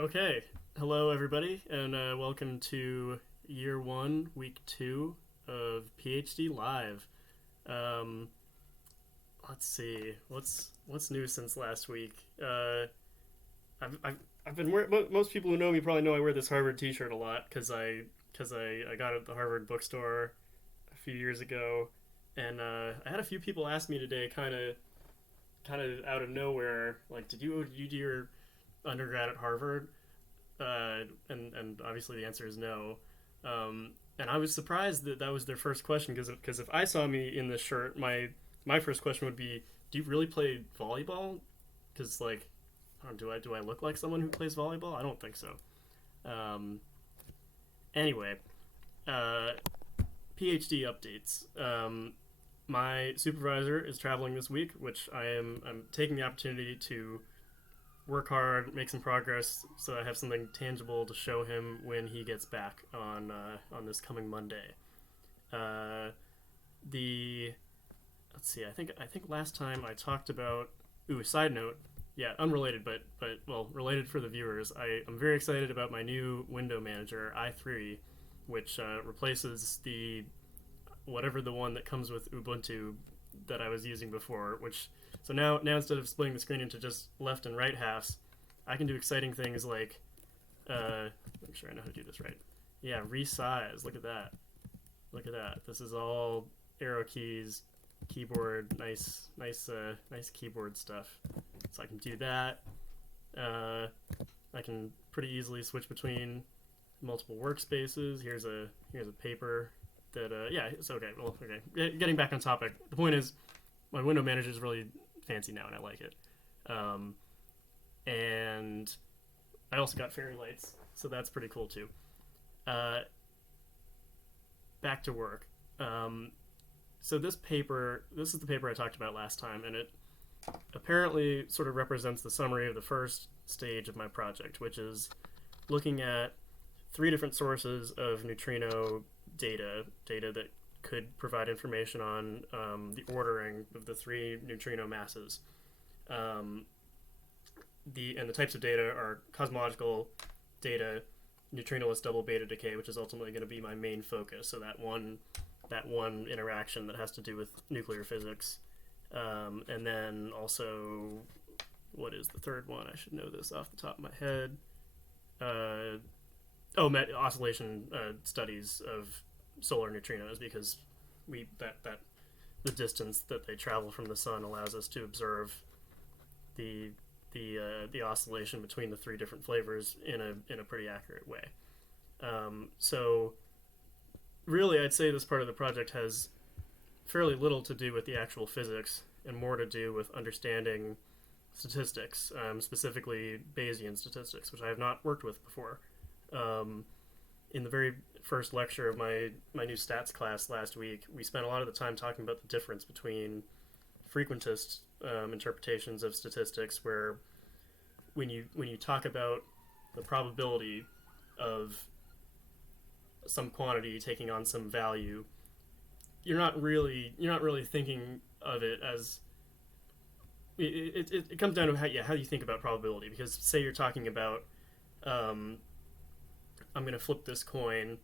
Okay. Hello, everybody, and welcome to year one, week two of PhD Live. Um, let's see, what's new since last week. I've been most people who know me probably know I wear this Harvard T-shirt a lot because I got it at the Harvard bookstore a few years ago, and I had a few people ask me today, kind of out of nowhere, like, did you do your undergrad at Harvard? And obviously the answer is no. And I was surprised that that was their first question because if I saw me in this shirt, my first question would be, do you really play volleyball? Because like, do I look like someone who plays volleyball? I don't think so. Um, anyway, uh, PhD updates. My supervisor is traveling this week, which I'm taking the opportunity to work hard, make some progress, so I have something tangible to show him when he gets back on this coming Monday. Uh, the let's see, I think last time I talked about. Ooh, side note, yeah, unrelated, but well, related for the viewers. I'm very excited about my new window manager i3, which replaces the whatever the one that comes with Ubuntu that I was using before. Which so now instead of splitting the screen into just left and right halves, I can do exciting things like make sure I know how to do this right. Yeah, resize. Look at that. Look at that. This is all arrow keys, keyboard, nice keyboard stuff. So I can do that. Uh, I can pretty easily switch between multiple workspaces. Here's a paper that yeah. It's okay. Well, okay. Getting back on topic. The point is, my window manager is really fancy now, and I like it. Um, and I also got fairy lights, so that's pretty cool too. Uh, Back to work. Um, so this is the paper I talked about last time, and it apparently sort of represents the summary of the first stage of my project, which is looking at three different sources of neutrino data that could provide information on the ordering of the three neutrino masses. Um, the types of data are cosmological data, neutrinoless double beta decay, which is ultimately going to be my main focus. So that one interaction that has to do with nuclear physics, and then also what is the third one? I should know this off the top of my head. Uh, Oscillation studies of solar neutrinos because that the distance that they travel from the sun allows us to observe the the oscillation between the three different flavors in a pretty accurate way. So really, I'd say this part of the project has fairly little to do with the actual physics and more to do with understanding statistics, specifically Bayesian statistics, which I have not worked with before. Um, in the very first lecture of my new stats class last week, we spent a lot of the time talking about the difference between frequentist interpretations of statistics, where when you talk about the probability of some quantity taking on some value, you're not really thinking of it as it comes down to how you think about probability. Because say you're talking about um, I'm going to flip this coin,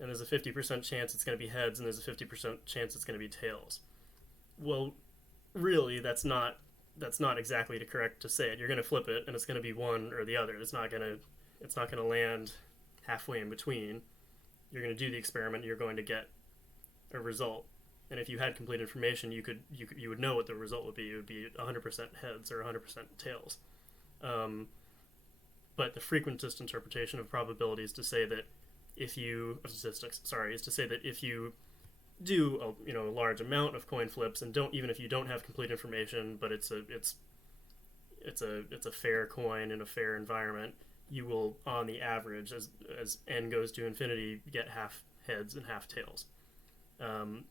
and there's a 50% chance it's going to be heads, and there's a 50% chance it's going to be tails. Well, really, that's not exactly correct to say it. You're going to flip it, and it's going to be one or the other. It's not going to land halfway in between. You're going to do the experiment. You're going to get a result. And if you had complete information, you would know what the result would be. It would be 100% heads or 100% tails. Um, but the frequentist interpretation of probability is to say that if you of statistics, sorry, is to say that if you do a large amount of coin flips and don't even if you don't have complete information, but it's a fair coin in a fair environment, you will on the average as n goes to infinity get half heads and half tails. Um,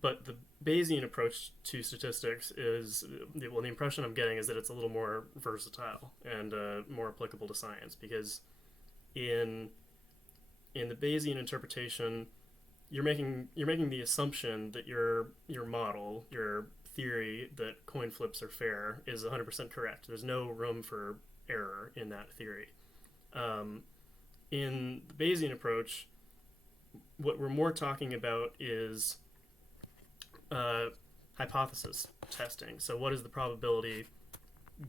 but the Bayesian approach to statistics is, well, the impression I'm getting is that it's a little more versatile and more applicable to science, because in the Bayesian interpretation, you're making the assumption that your model, your theory that coin flips are fair, is 100% correct. There's no room for error in that theory. In the Bayesian approach, what we're more talking about is hypothesis testing. So what is the probability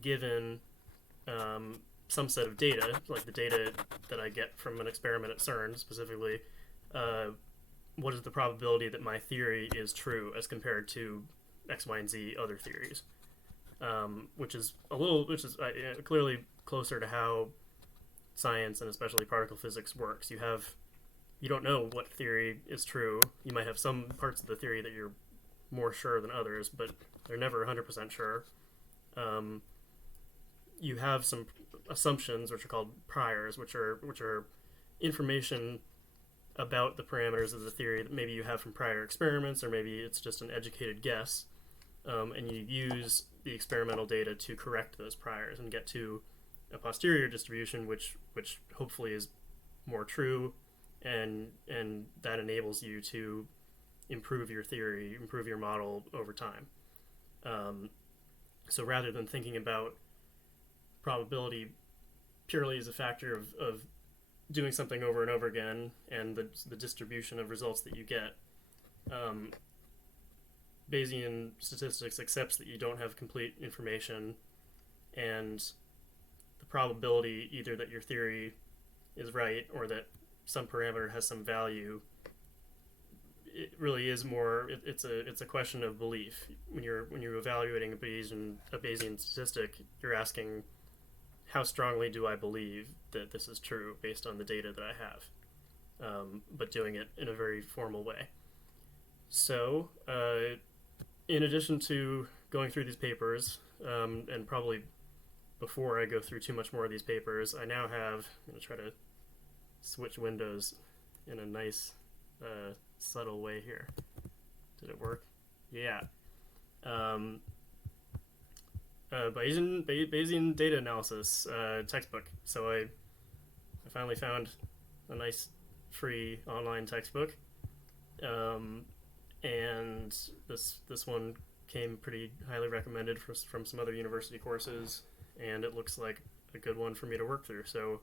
given some set of data, like the data that I get from an experiment at CERN specifically, what is the probability that my theory is true as compared to X, Y, and Z other theories, which is clearly closer to how science and especially particle physics works. You don't know what theory is true. You might have some parts of the theory that you're more sure than others, but they're never 100% sure. You have some assumptions, which are called priors, which are information about the parameters of the theory that maybe you have from prior experiments, or maybe it's just an educated guess, and you use the experimental data to correct those priors and get to a posterior distribution, which hopefully is more true, and that enables you to improve your theory, improve your model over time. So rather than thinking about probability purely as a factor of doing something over and over again and the distribution of results that you get, Bayesian statistics accepts that you don't have complete information, and the probability either that your theory is right or that some parameter has some value, it really is more, it's a question of belief. When you're evaluating a Bayesian statistic, you're asking, how strongly do I believe that this is true based on the data that I have, but doing it in a very formal way. So in addition to going through these papers, and probably before I go through too much more of these papers, I now have, I'm going to try to switch windows in a nice subtle way here. Did it work? Yeah. Bayesian Data Analysis textbook. So I finally found a nice free online textbook, and this one came pretty highly recommended from some other university courses, and it looks like a good one for me to work through. So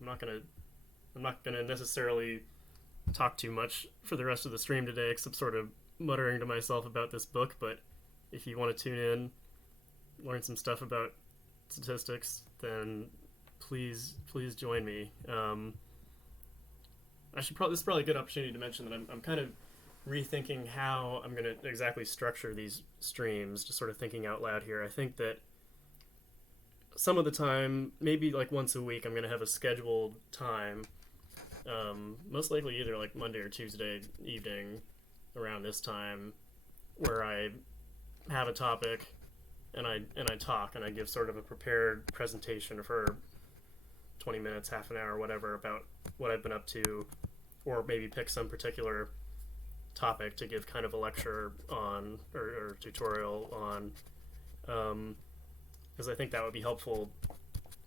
I'm not gonna necessarily talk too much for the rest of the stream today, except sort of muttering to myself about this book. But if you want to tune in, learn some stuff about statistics, then please join me. This is probably a good opportunity to mention that I'm kind of rethinking how I'm going to exactly structure these streams, just sort of thinking out loud here. I think that some of the time, maybe like once a week, I'm going to have a scheduled time, most likely either like Monday or Tuesday evening around this time, where I have a topic and I talk, and I give sort of a prepared presentation for 20 minutes, half an hour, whatever, about what I've been up to, or maybe pick some particular topic to give kind of a lecture on, or tutorial on, because I think that would be helpful.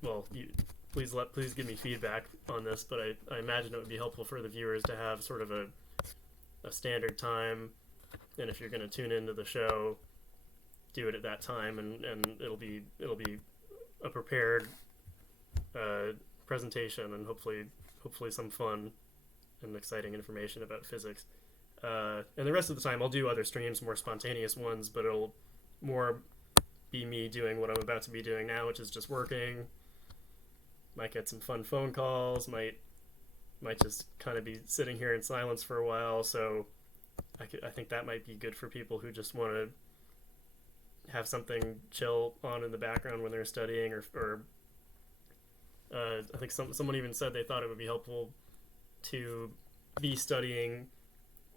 Well, please give me feedback on this, but I imagine it would be helpful for the viewers to have sort of a standard time, and if you're going to tune into the show, do it at that time, and it'll be a prepared presentation, and hopefully some fun and exciting information about physics. And the rest of the time I'll do other streams, more spontaneous ones, but it'll more be me doing what I'm about to be doing now, which is just working. Might get some fun phone calls, might just kind of be sitting here in silence for a while. So I think that might be good for people who just want to have something chill on in the background when they're studying, or I think someone even said they thought it would be helpful to be studying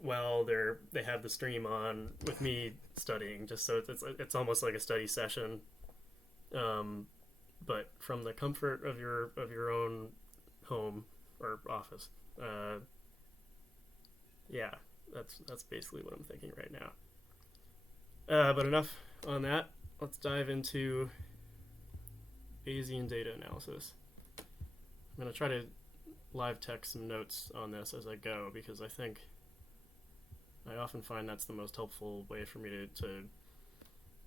while they have the stream on with me studying, just so it's almost like a study session, but from the comfort of your own home or office. Yeah, that's basically what I'm thinking right now. But enough on that. Let's dive into Bayesian data analysis. I'm going to try to live text some notes on this as I go, because I often find that's the most helpful way for me to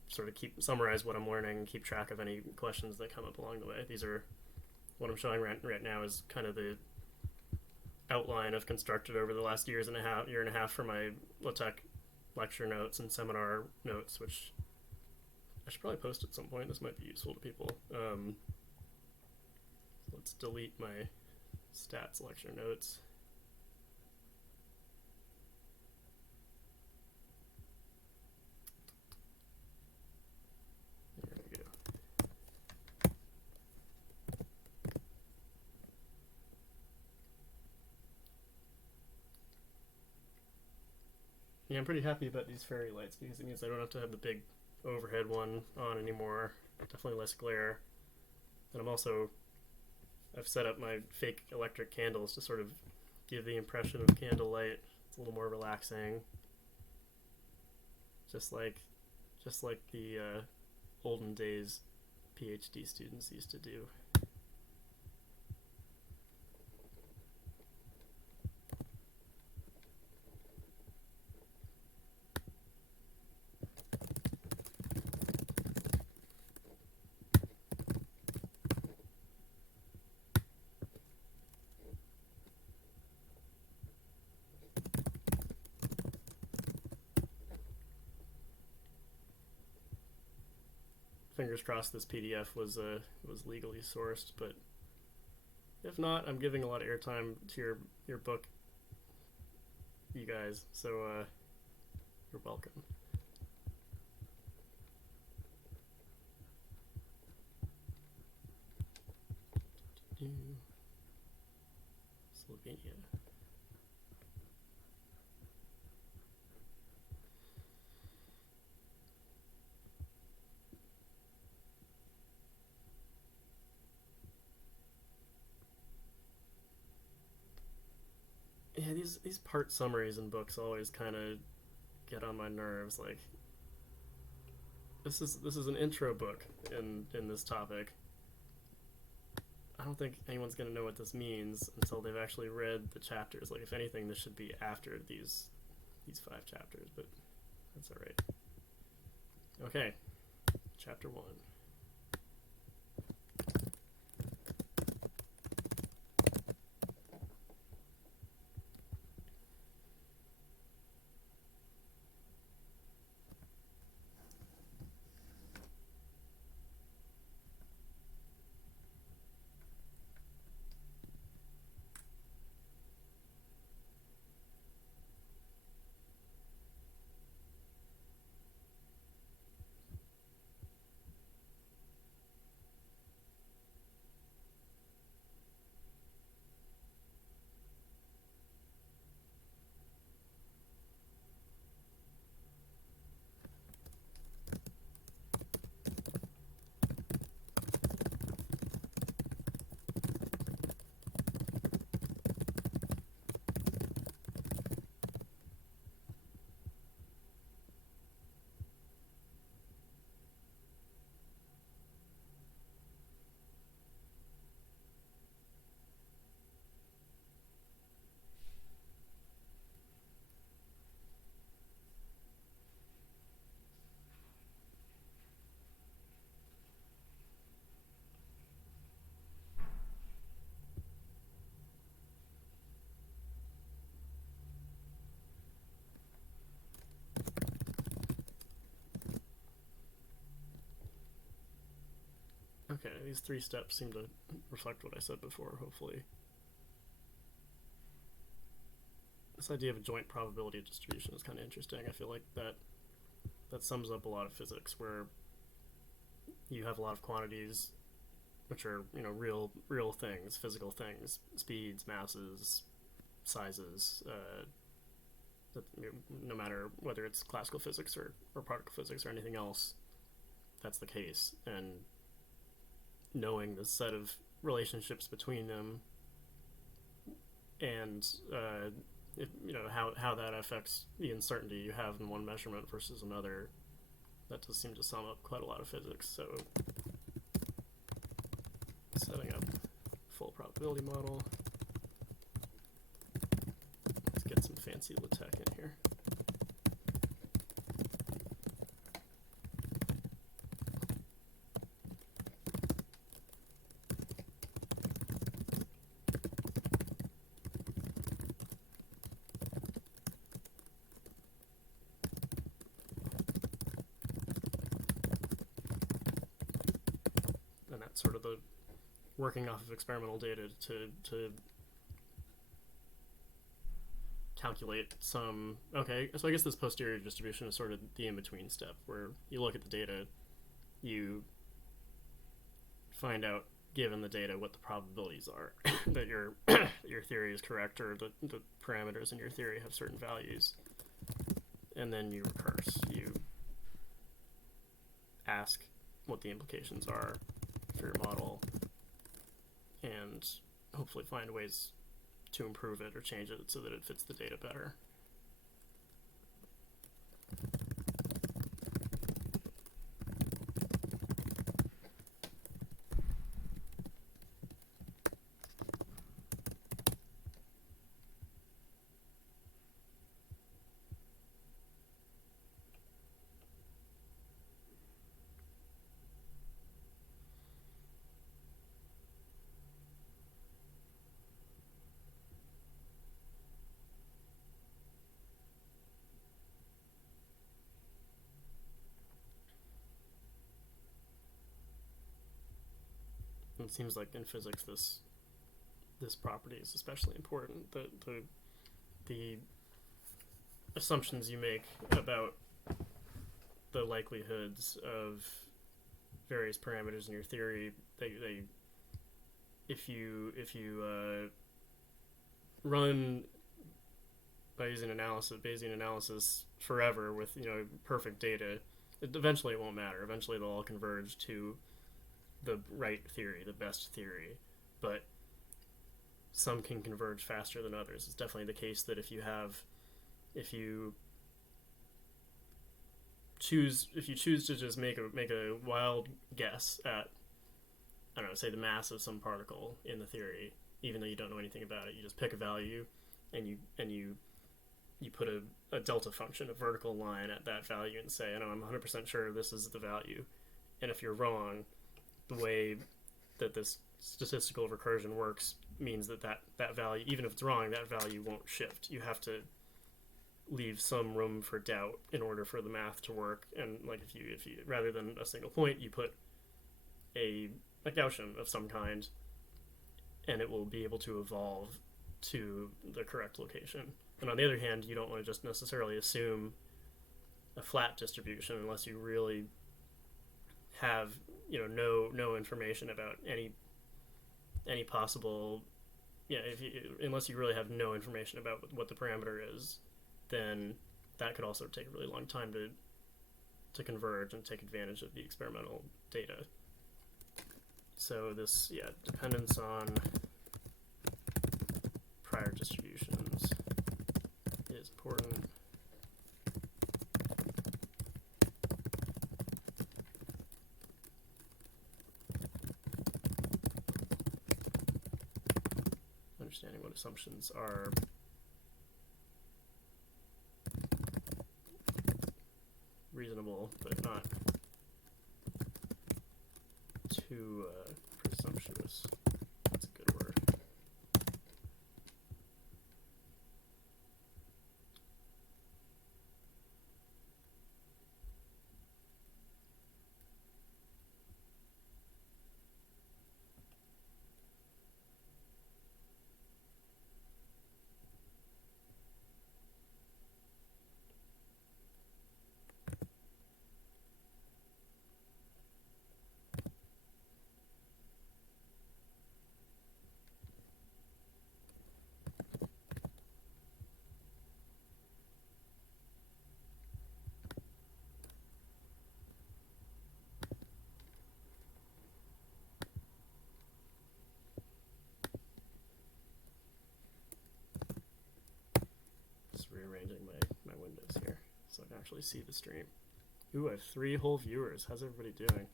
sort of summarize what I'm learning, keep track of any questions that come up along the way. These are what I'm showing right now is kind of the outline I've constructed over the last year and a half for my LaTeX lecture notes and seminar notes, which I should probably post at some point. This might be useful to people. Let's delete my stats lecture notes. There we go. Yeah, I'm pretty happy about these fairy lights because it means I don't have to have the big overhead one on anymore. Definitely less glare. And I've set up my fake electric candles to sort of give the impression of candlelight. It's a little more relaxing. Just like the olden days PhD students used to do. Fingers crossed this PDF was legally sourced, but if not, I'm giving a lot of airtime to your book, you guys. So you're welcome. Slovenia. Yeah, these part summaries in books always kind of get on my nerves. Like, this is an intro book in this topic. I don't think anyone's gonna know what this means until they've actually read the chapters. Like, if anything, this should be after these 5 chapters, but that's all right. Okay, chapter 1. Okay, these 3 steps seem to reflect what I said before, hopefully. This idea of a joint probability distribution is kind of interesting. I feel like that sums up a lot of physics, where you have a lot of quantities which are, real things, physical things, speeds, masses, sizes, no matter whether it's classical physics or particle physics or anything else, that's the case. And knowing the set of relationships between them and how that affects the uncertainty you have in one measurement versus another, that does seem to sum up quite a lot of physics. So setting up full probability model. Let's get some fancy LaTeX in here. sort of the working off of experimental data to calculate some. Okay, so I guess this posterior distribution is sort of the in-between step where you look at the data, you find out, given the data, what the probabilities are that your theory is correct, or the parameters in your theory have certain values, and then you recurse. You ask what the implications are for your model, and hopefully find ways to improve it or change it so that it fits the data better. It seems like in physics this property is especially important. The assumptions you make about the likelihoods of various parameters in your theory, they if you run Bayesian analysis forever with perfect data, eventually it won't matter. Eventually they'll all converge to the right theory, the best theory, but some can converge faster than others. It's definitely the case that if you choose to just make a wild guess at, I don't know, say the mass of some particle in the theory, even though you don't know anything about it, you just pick a value and you put a delta function, a vertical line at that value, and say, I know I'm 100% sure this is the value. And if you're wrong, the way that this statistical recursion works means that value, even if it's wrong, that value won't shift. You have to leave some room for doubt in order for the math to work. And like if you rather than a single point, you put a Gaussian of some kind, and it will be able to evolve to the correct location. And on the other hand, you don't want to just necessarily assume a flat distribution unless you really have no information about any possible, unless you really have no information about what the parameter is, then that could also take a really long time to converge and take advantage of the experimental data. So this dependence on prior distributions is important. Understanding what assumptions are reasonable, but not too presumptuous. That's a good word. Rearranging my windows here so I can actually see the stream. Ooh, I have 3 whole viewers. How's everybody doing?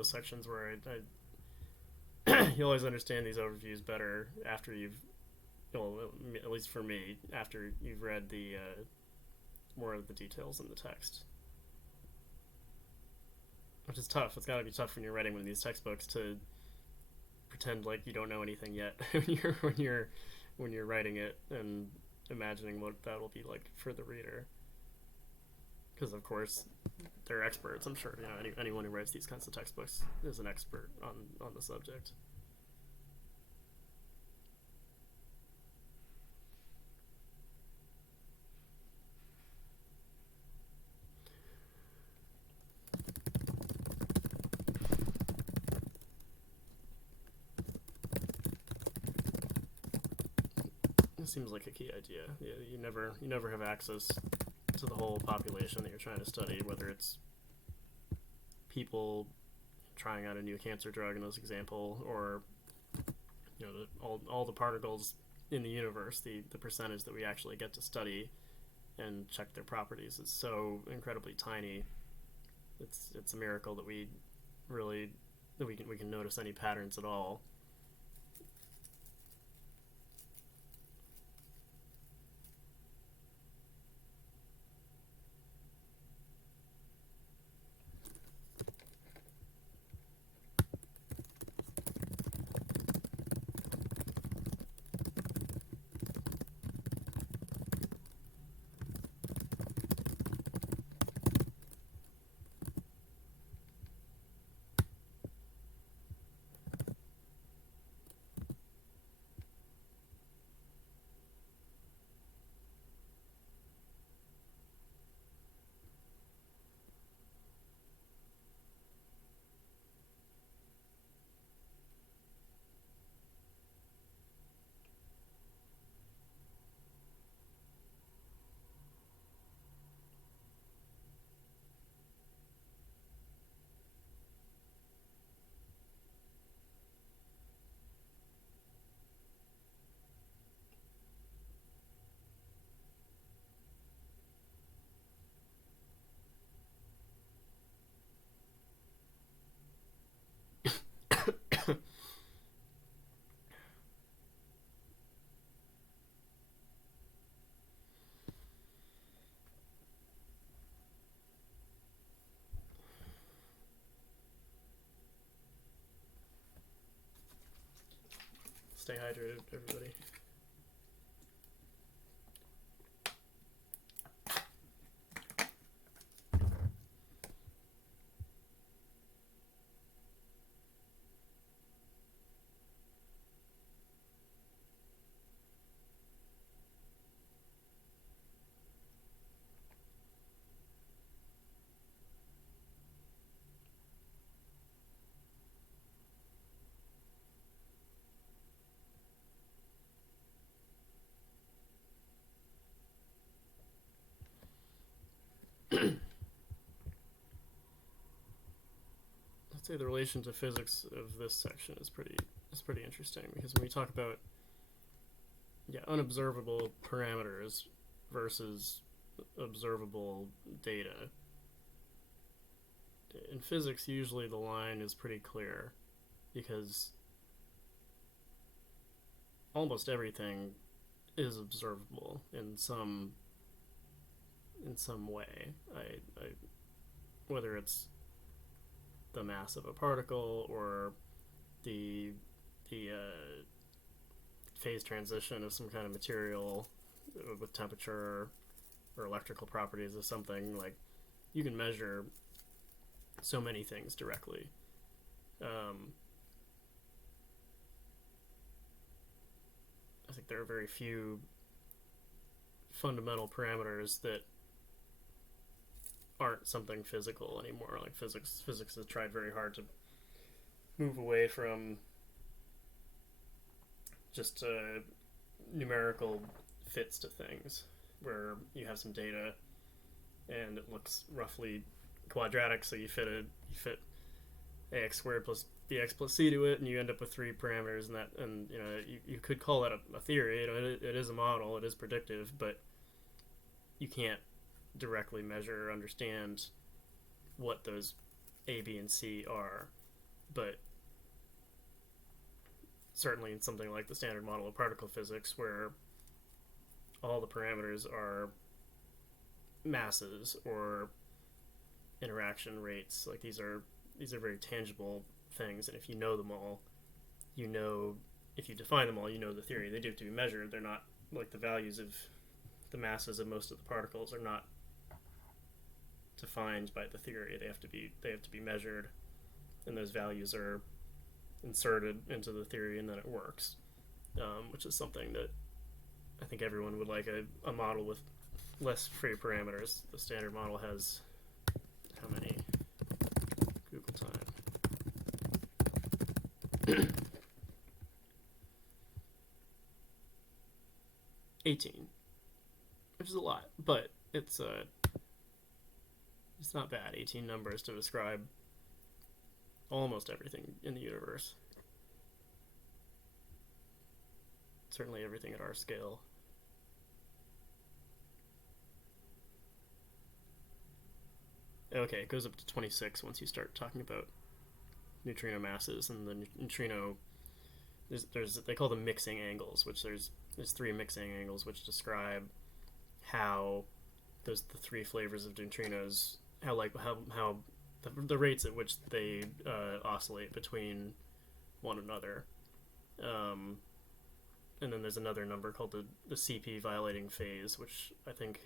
those sections where I you always understand these overviews better after you've, well, at least for me, after you've read the more of the details in the text, which is tough. It's got to be tough when you're writing one of these textbooks to pretend like you don't know anything yet when you're writing it and imagining what that will be like for the reader. Because of course they're experts. I'm sure anyone who writes these kinds of textbooks is an expert on the subject. It seems like a key idea. You never have access to the whole population that you're trying to study, whether it's people trying out a new cancer drug in this example, or all the particles in the universe. The percentage that we actually get to study and check their properties is so incredibly tiny. It's a miracle that we can notice any patterns at all. Stay hydrated, everybody. I'd say the relation to physics of this section is pretty interesting, because when we talk about unobservable parameters versus observable data, in physics usually the line is pretty clear, because almost everything is observable in some way. Whether it's the mass of a particle or the phase transition of some kind of material with temperature or electrical properties of something, like, you can measure so many things directly. I think there are very few fundamental parameters that aren't something physical anymore. Like, physics has tried very hard to move away from just numerical fits to things, where you have some data and it looks roughly quadratic, so you fit ax squared plus bx plus c to it, and you end up with three parameters, and you could call that a theory. It is a model, it is predictive, but you can't directly measure or understand what those A, B, and C are. But certainly in something like the standard model of particle physics, where all the parameters are masses or interaction rates, like these are very tangible things, and if you know them all, you know, if you define them all, you know the theory. They do have to be measured. They're not like the values of the masses of most of the particles are not defined by the theory. They have to be measured, and those values are inserted into the theory, and then it works, which is something that I think everyone would like a model with less free parameters. The standard model has how many? Google time. 18, which is a lot, but it's not bad. 18 numbers to describe almost everything in the universe. Certainly everything at our scale. Okay, it goes up to 26 once you start talking about neutrino masses, and the neutrino, they call them mixing angles, which there's 3 mixing angles which describe how the 3 flavors of neutrinos, how the rates at which they oscillate between one another. And then there's another number called the CP violating phase, which I think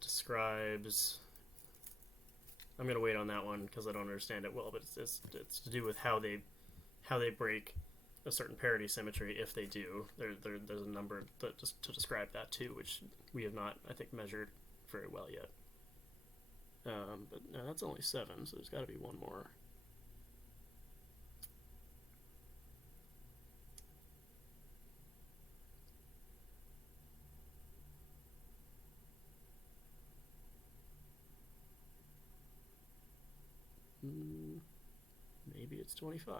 describes. I'm gonna wait on that one because I don't understand it well, but it's to do with how they break a certain parity symmetry. If they do, there's a number that just to describe that too, which we have not, I think, measured very well yet. But no, that's only 7, so there's got to be one more. Maybe it's 25.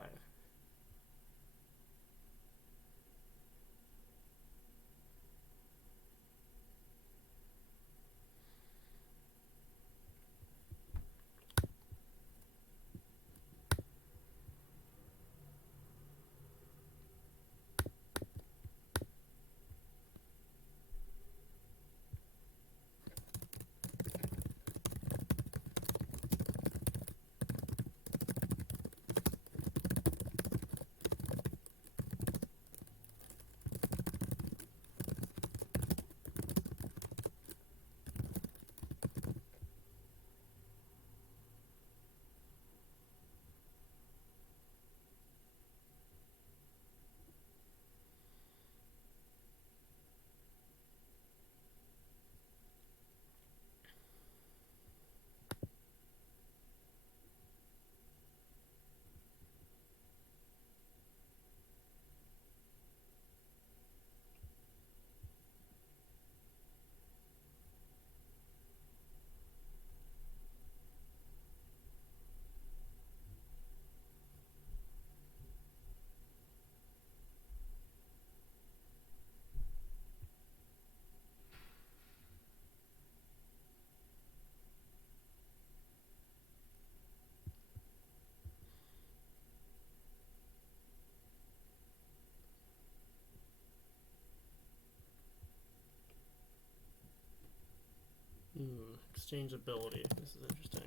Exchangeability. This is interesting.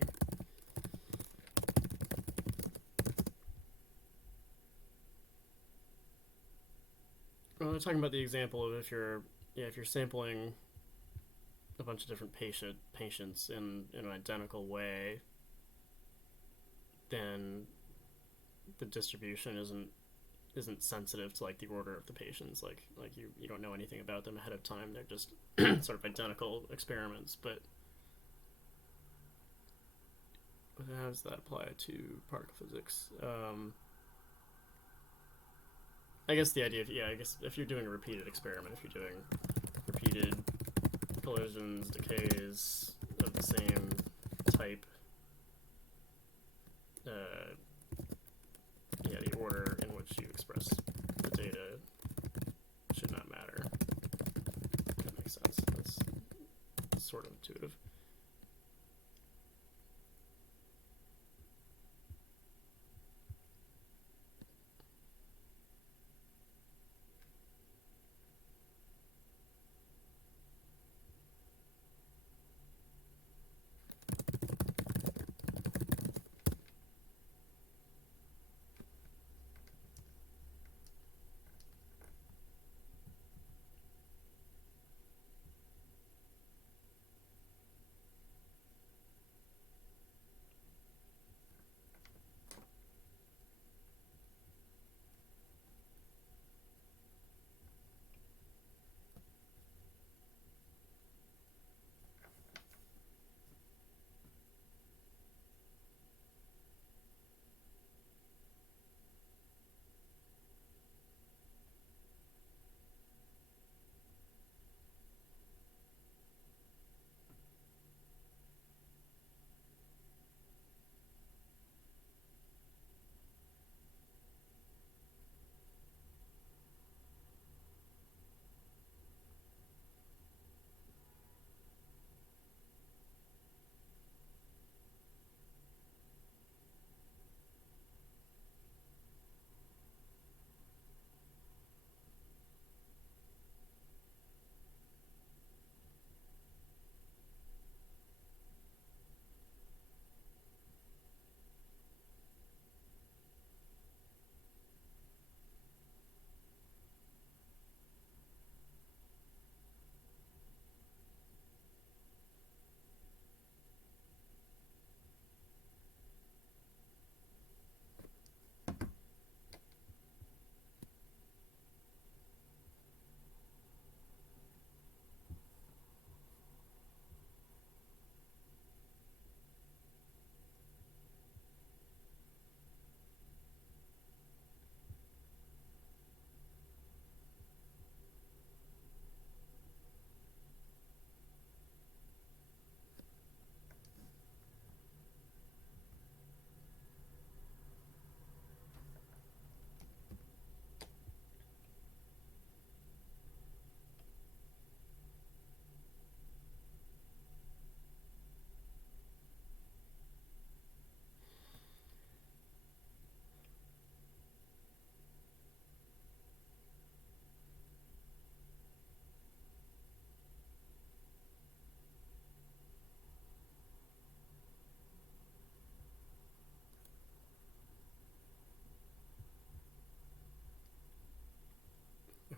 Well, we're talking about the example of if you're sampling a bunch of different patients in an identical way, then the distribution isn't sensitive to like the order of the patients. Like you don't know anything about them ahead of time. They're just sort of identical experiments. But how does that apply to particle physics? I guess the idea of, I guess if you're doing a repeated experiment, if you're doing repeated collisions, decays of the same type, the order in which you express the data should not matter. That makes sense. That's sort of intuitive.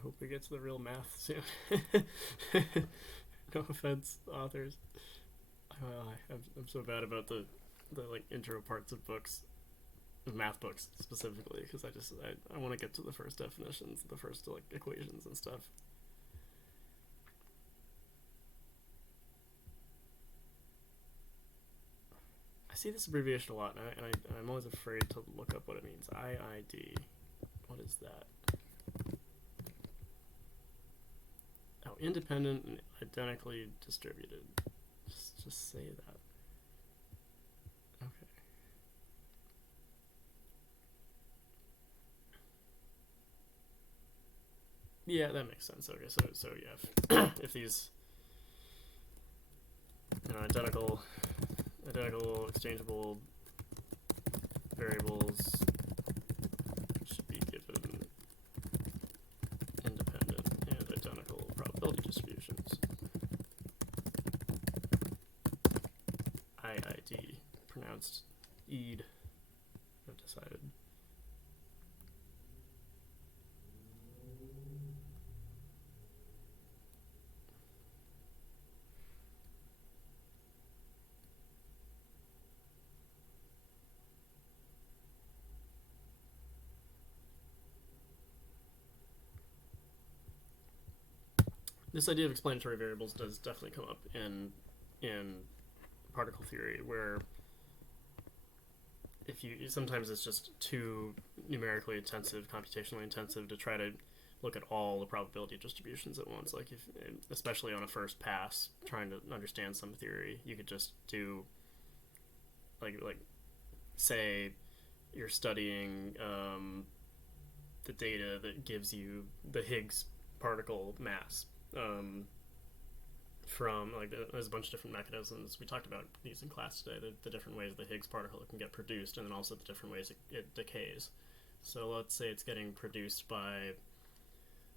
hope we get to the real math soon. No offense, authors. I'm so bad about the like intro parts of books, math books specifically, because I want to get to the first definitions, the first like equations and stuff. I see this abbreviation a lot, and I'm always afraid to look up what it means. IID. What is that? Oh, independent and identically distributed. Just say that. Okay. Yeah, that makes sense. Okay, so yeah, if these identical exchangeable variables should be given independent and identical probability distributions. IID, pronounced ED, I've decided. This idea of explanatory variables does definitely come up in particle theory, where if you sometimes it's just too numerically intensive, computationally intensive to try to look at all the probability distributions at once. Like if, especially on a first pass, trying to understand some theory, you could just do like say you're studying the data that gives you the Higgs particle mass. From like there's a bunch of different mechanisms. We talked about these in class today, the different ways the Higgs particle can get produced, and then also the different ways it decays. So let's say it's getting produced by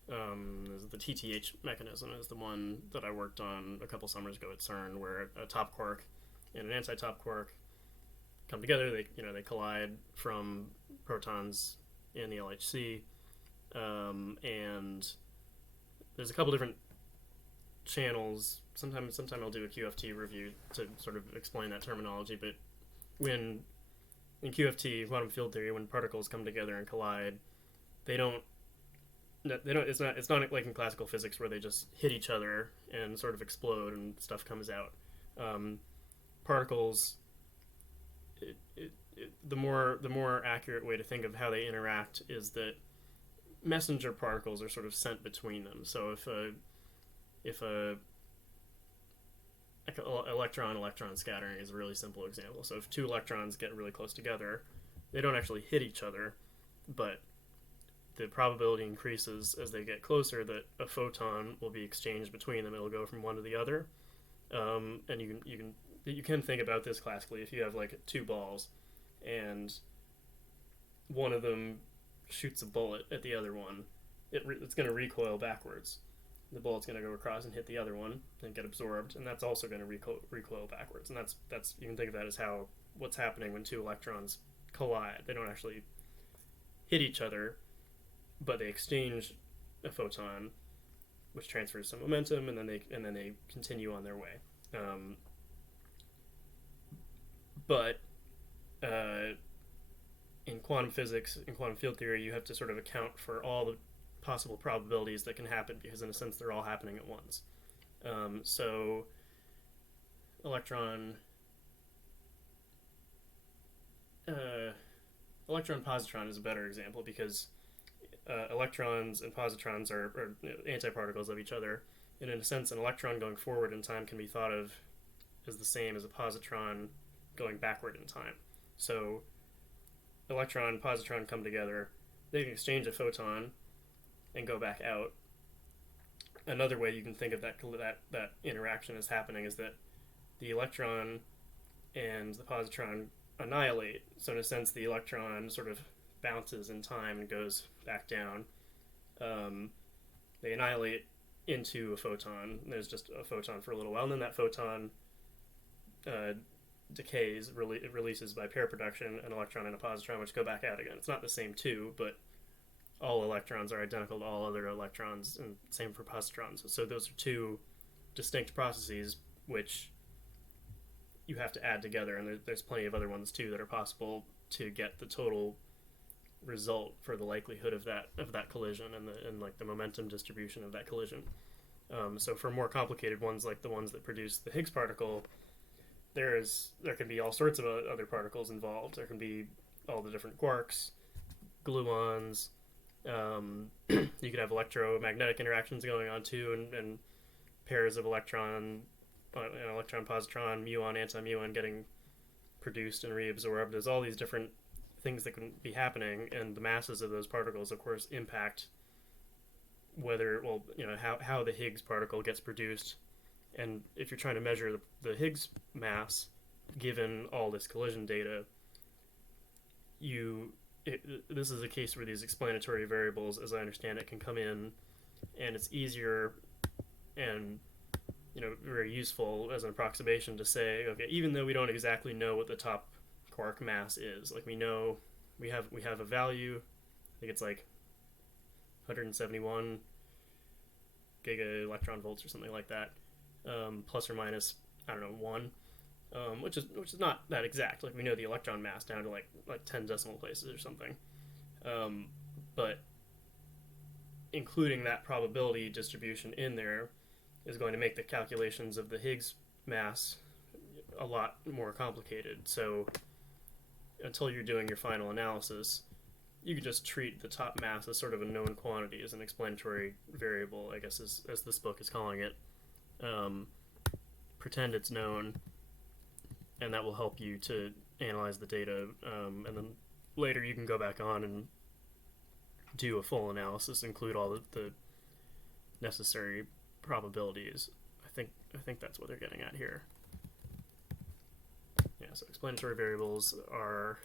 the TTH mechanism is the one that I worked on a couple summers ago at CERN, where a top quark and an anti-top quark come together. They collide from protons in the LHC, and there's a couple different channels. Sometime I'll do a QFT review to sort of explain that terminology. But when in QFT, quantum field theory, when particles come together and collide, it's not like in classical physics where they just hit each other and sort of explode and stuff comes out. Particles, the more accurate way to think of how they interact is that messenger particles are sort of sent between them. So if a electron scattering is a really simple example. So if two electrons get really close together, they don't actually hit each other, but the probability increases as they get closer that a photon will be exchanged between them. It'll go from one to the other, and you can think about this classically. If you have like two balls, and one of them shoots a bullet at the other one, it's going to recoil backwards. The bullet's going to go across and hit the other one and get absorbed, and that's also going to recoil backwards. And that's you can think of that as what's happening when two electrons collide. They don't actually hit each other, but they exchange a photon, which transfers some momentum, and then they continue on their way. But in quantum physics, in quantum field theory, you have to sort of account for all the possible probabilities that can happen, because in a sense they're all happening at once. So electron positron is a better example, because electrons and positrons are antiparticles of each other, and in a sense an electron going forward in time can be thought of as the same as a positron going backward in time. So electron and positron come together, they can exchange a photon and go back out. Another way you can think of that interaction as happening is that the electron and the positron annihilate. So in a sense, the electron sort of bounces in time and goes back down. They annihilate into a photon. There's just a photon for a little while, and then that photon decays. It releases by pair production an electron and a positron, which go back out again. It's not the same two, but all electrons are identical to all other electrons, and same for positrons. So those are two distinct processes which you have to add together, and there's plenty of other ones too that are possible to get the total result for the likelihood of that collision and like the momentum distribution of that collision. So for more complicated ones, like the ones that produce the Higgs particle, there can be all sorts of other particles involved. There can be all the different quarks, gluons. You could have electromagnetic interactions going on too, and pairs of electron positron, muon, anti-muon getting produced and reabsorbed. There's all these different things that can be happening, and the masses of those particles, of course, impact how the Higgs particle gets produced. And if you're trying to measure the Higgs mass given all this collision data, this is a case where these explanatory variables, as I understand it, can come in, and it's easier and very useful as an approximation to say, okay, even though we don't exactly know what the top quark mass is, like we have a value, I think it's like 171 giga electron volts or something like that, plus or minus, I don't know, 1, which is not that exact. Like we know the electron mass down to like 10 decimal places or something, but including that probability distribution in there is going to make the calculations of the Higgs mass a lot more complicated. So until you're doing your final analysis, you could just treat the top mass as sort of a known quantity, as an explanatory variable, I guess, as this book is calling it. Pretend it's known, and that will help you to analyze the data. And then later you can go back on and do a full analysis, include all the necessary probabilities. I think that's what they're getting at here. Yeah, so explanatory variables are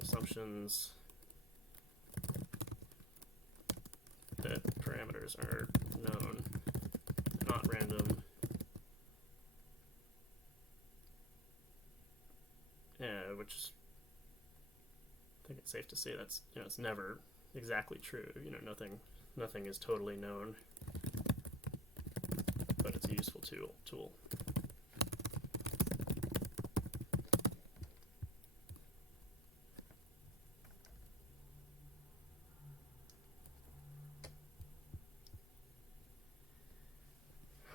assumptions that parameters are known, not random. Yeah, which I think it's safe to say that's it's never exactly true. Nothing is totally known, but it's a useful tool.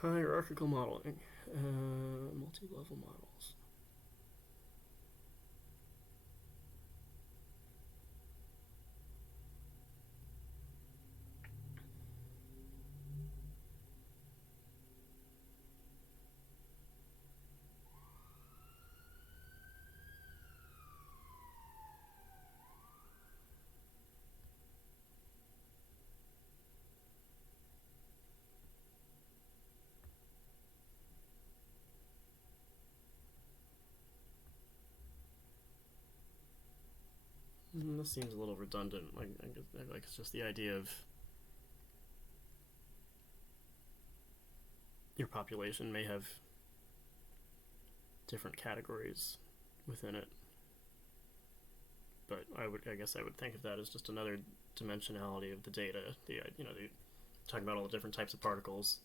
Hierarchical modeling, multi-level models. This seems a little redundant. Like it's just the idea of your population may have different categories within it, but I guess I would think of that as just another dimensionality of the data. The talking about all the different types of particles.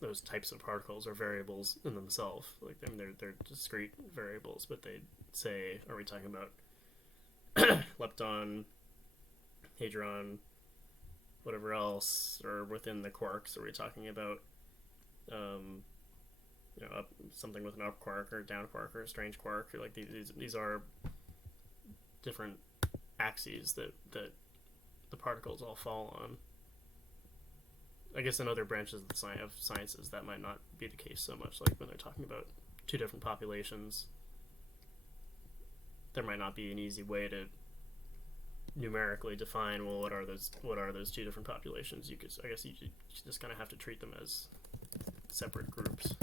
Those types of particles are variables in themselves. Like they're discrete variables, but they say, are we talking about lepton, hadron, whatever else, or within the quarks? Are we talking about something with an up quark or down quark or a strange quark? Or like these are different axes that the particles all fall on. I guess in other branches of the sciences that might not be the case so much. Like when they're talking about two different populations, there might not be an easy way to numerically define, well, what are those two different populations. I guess you just kind of have to treat them as separate groups.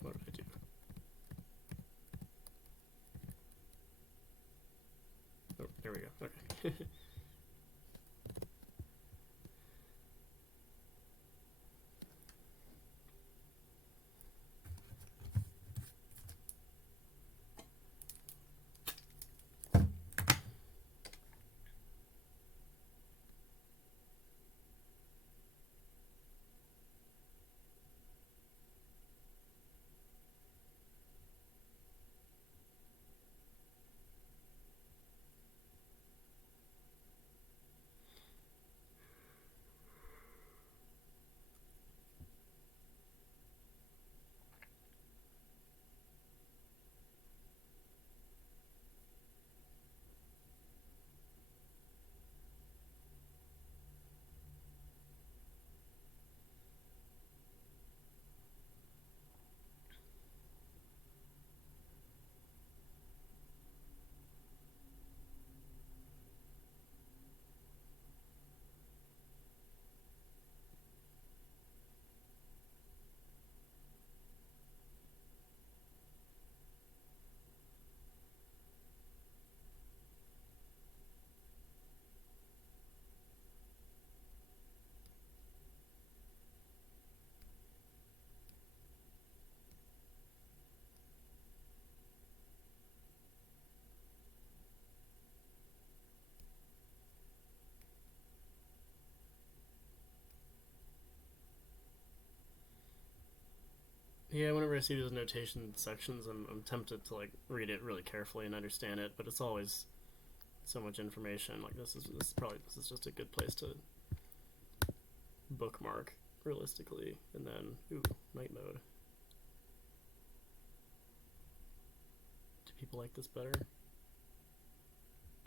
What did I do? There we go. Okay. Yeah, whenever I see those notation sections, I'm tempted to like read it really carefully and understand it, but it's always so much information. Like this is just a good place to bookmark realistically, and then night mode. Do people like this better?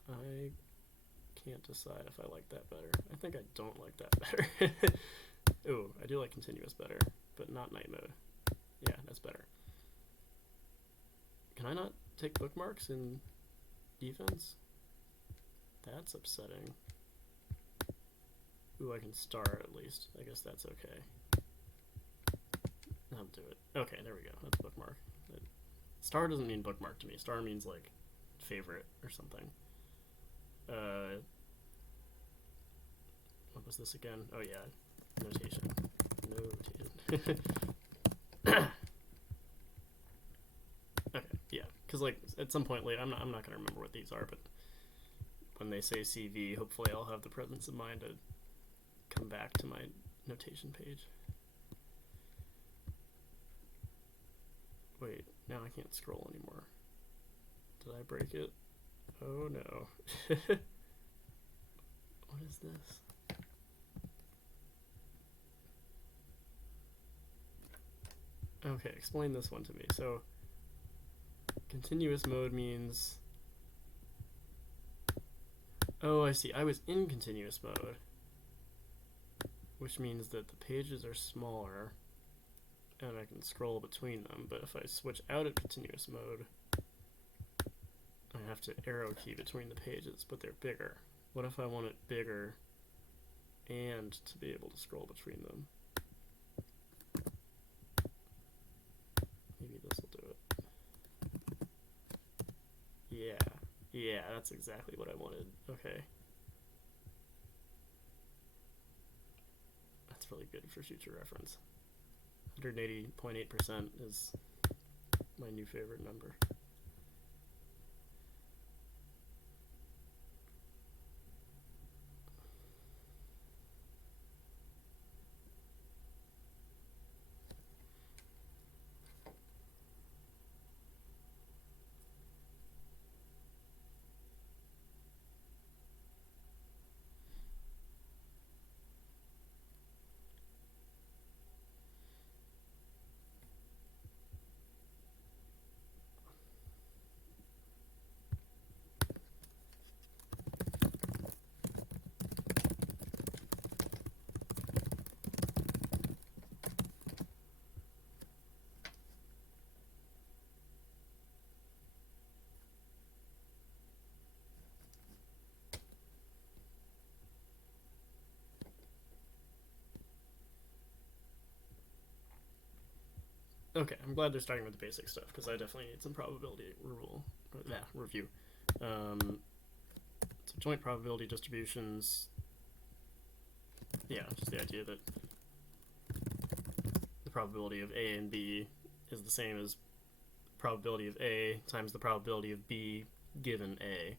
I can't decide if I like that better. I think I don't like that better. Ooh, I do like continuous better, but not night mode. Yeah, that's better. Can I not take bookmarks in defense? That's upsetting. Ooh, I can star at least. I guess that's okay. I'll do it. Okay, there we go. That's bookmark. Star doesn't mean bookmark to me. Star means like favorite or something. What was this again? Oh yeah, notation. Okay, yeah, because like at some point later, I'm not gonna remember what these are, but when they say CV, hopefully I'll have the presence of mind to come back to my notation page. Wait, now I can't scroll anymore. Did I break it? Oh no. What is this? Okay, explain this one to me. So, continuous mode means... Oh, I see. I was in continuous mode, which means that the pages are smaller and I can scroll between them. But if I switch out of continuous mode, I have to arrow key between the pages, but they're bigger. What if I want it bigger and to be able to scroll between them? Maybe this will do it. Yeah, that's exactly what I wanted. Okay. That's really good for future reference. 180.8% is my new favorite number. Okay, I'm glad they're starting with the basic stuff because I definitely need some probability review. joint probability distributions, yeah, just the idea that the probability of A and B is the same as probability of A times the probability of B given A.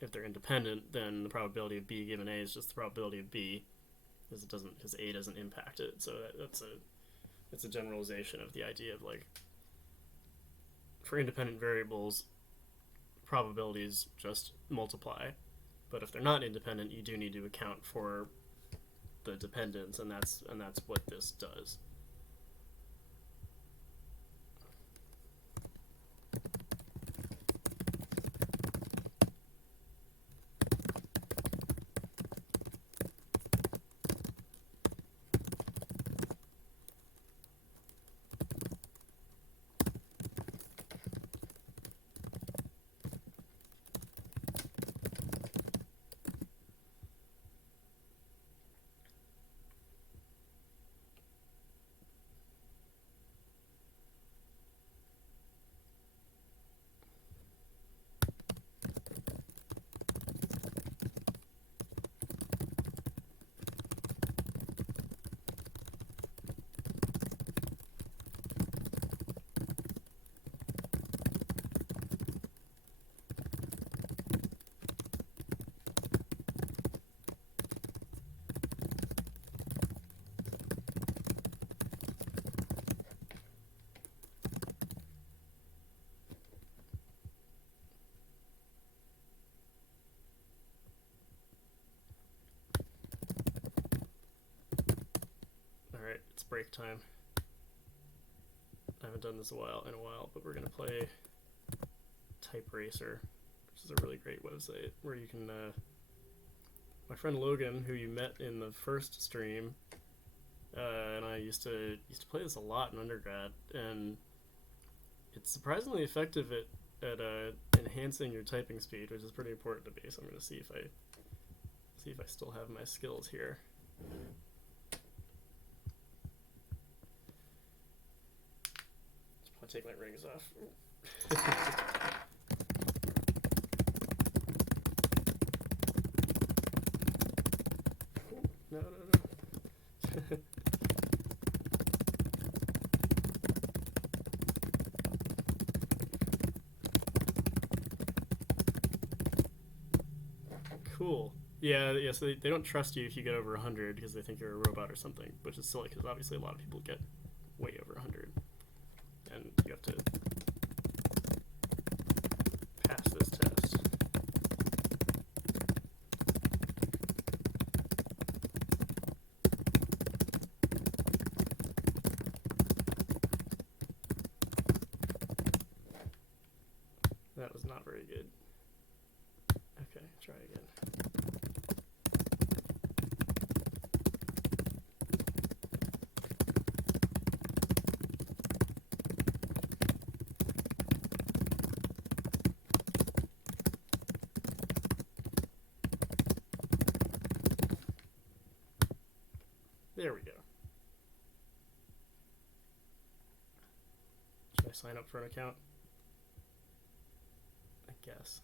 If they're independent, then the probability of B given A is just the probability of B, because A doesn't impact it. So it's a generalization of the idea of, like, for independent variables, probabilities just multiply, but if they're not independent, you do need to account for the dependence, and that's what this does. Alright, it's break time. I haven't done this in a while, but we're going to play Typeracer, which is a really great website where you can, my friend Logan, who you met in the first stream, and I used to play this a lot in undergrad, and it's surprisingly effective at enhancing your typing speed, which is pretty important to me. So I'm going to see if I still have my skills here. I'll take my rings off. No. Cool. Yeah, so they don't trust you if you get over 100 because they think you're a robot or something, which is silly because obviously a lot of people get way over 100. And you have to pass this test. That was not very good. Okay, try again. There we go. Should I sign up for an account? I guess.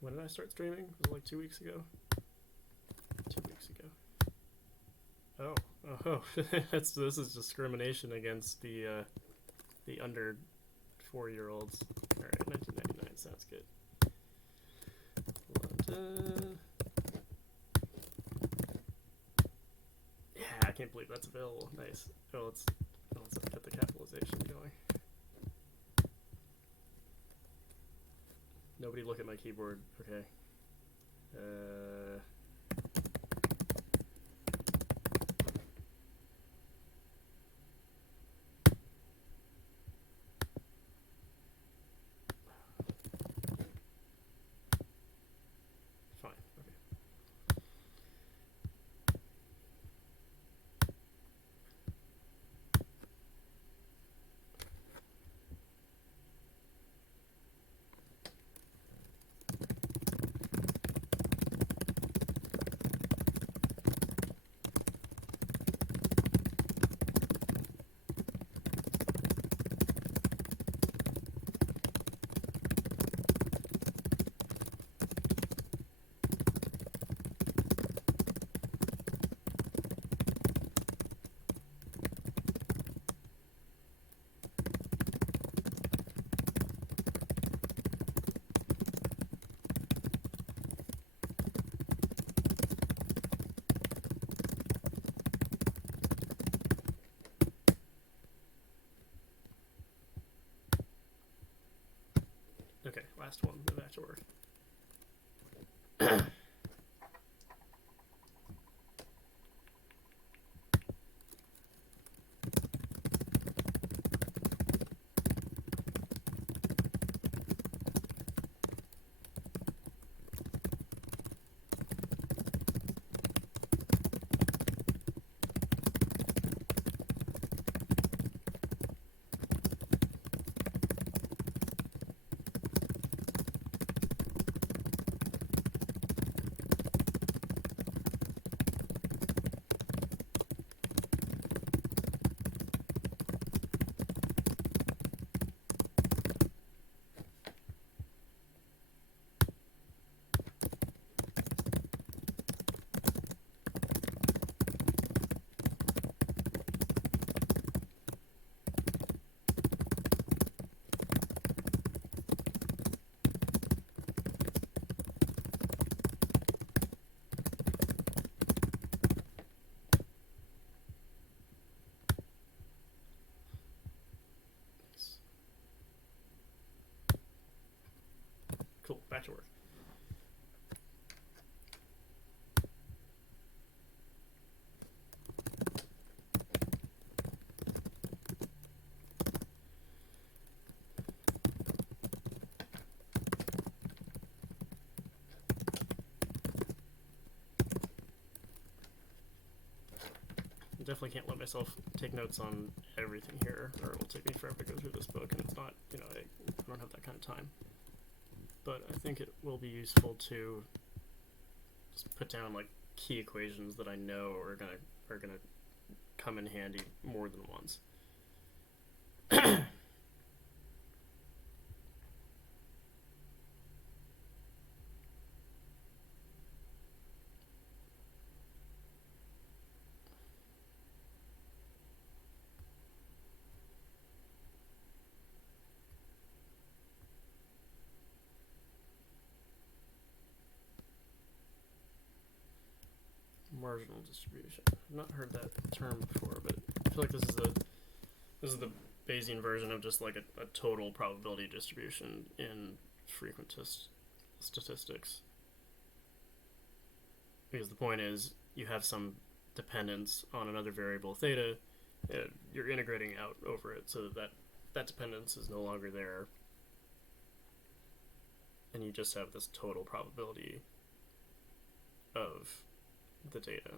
When did I start streaming? Was it like 2 weeks ago? 2 weeks ago. Oh, this is discrimination against the under 4-year-olds. All right, 1999 sounds good. London. Yeah, I can't believe that's available. Nice. Oh, let's get the capitalization going. Nobody look at my keyboard. Okay. Fine. Okay. back to work. Definitely can't let myself take notes on everything here, or it will take me forever to go through this book, and it's not, I don't have that kind of time. But I think it will be useful to just put down like key equations that I know are gonna come in handy more than once. Marginal distribution. I've not heard that term before, but I feel like this is the Bayesian version of just like a total probability distribution in frequentist statistics. Because the point is, you have some dependence on another variable theta, you're integrating out over it so that dependence is no longer there, and you just have this total probability of the data.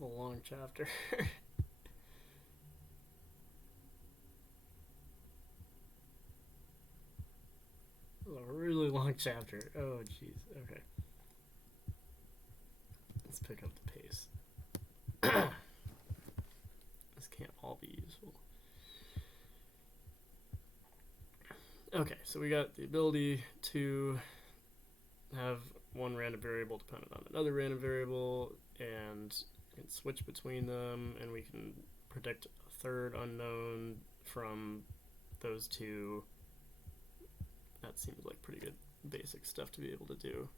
was a long chapter. A really long chapter. Oh, jeez. Okay. Let's pick up the pace. This can't all be useful. Okay, so we got the ability to have one random variable dependent on another random variable, and we can switch between them, and we can predict a third unknown from those two. That seems like pretty good basic stuff to be able to do.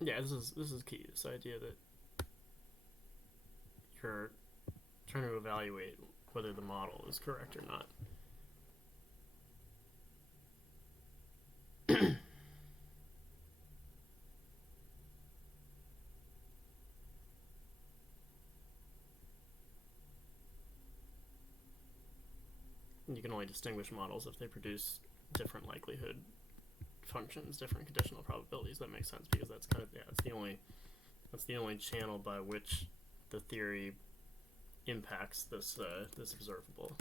Yeah, this is key. This idea that you're trying to evaluate whether the model is correct or not. You can only distinguish models if they produce different likelihood functions, different conditional probabilities. That makes sense, because that's kind of, yeah, that's the only channel by which the theory impacts this this observable.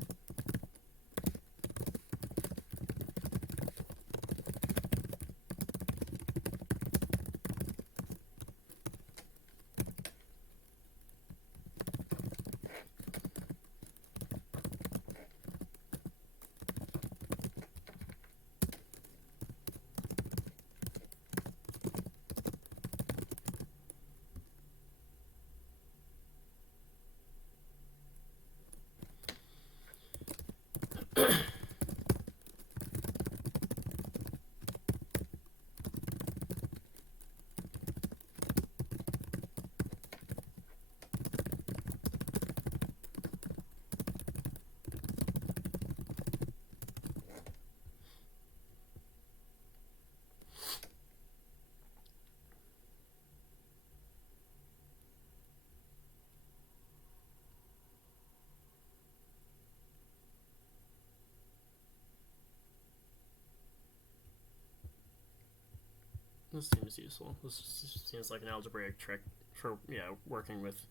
This seems useful. This seems like an algebraic trick for, yeah, working with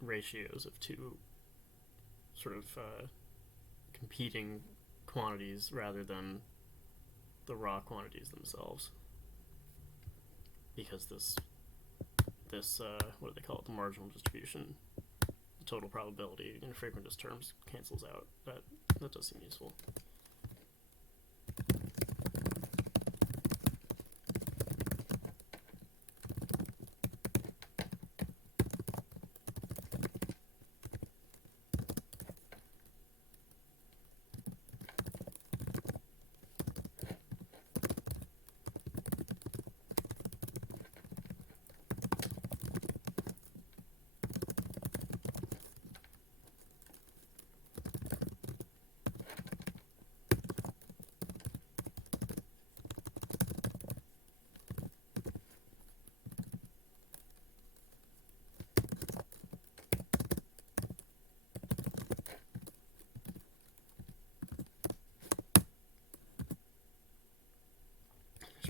ratios of two sort of competing quantities rather than the raw quantities themselves. Because this what do they call it? The marginal distribution, the total probability in frequentist terms cancels out. That does seem useful.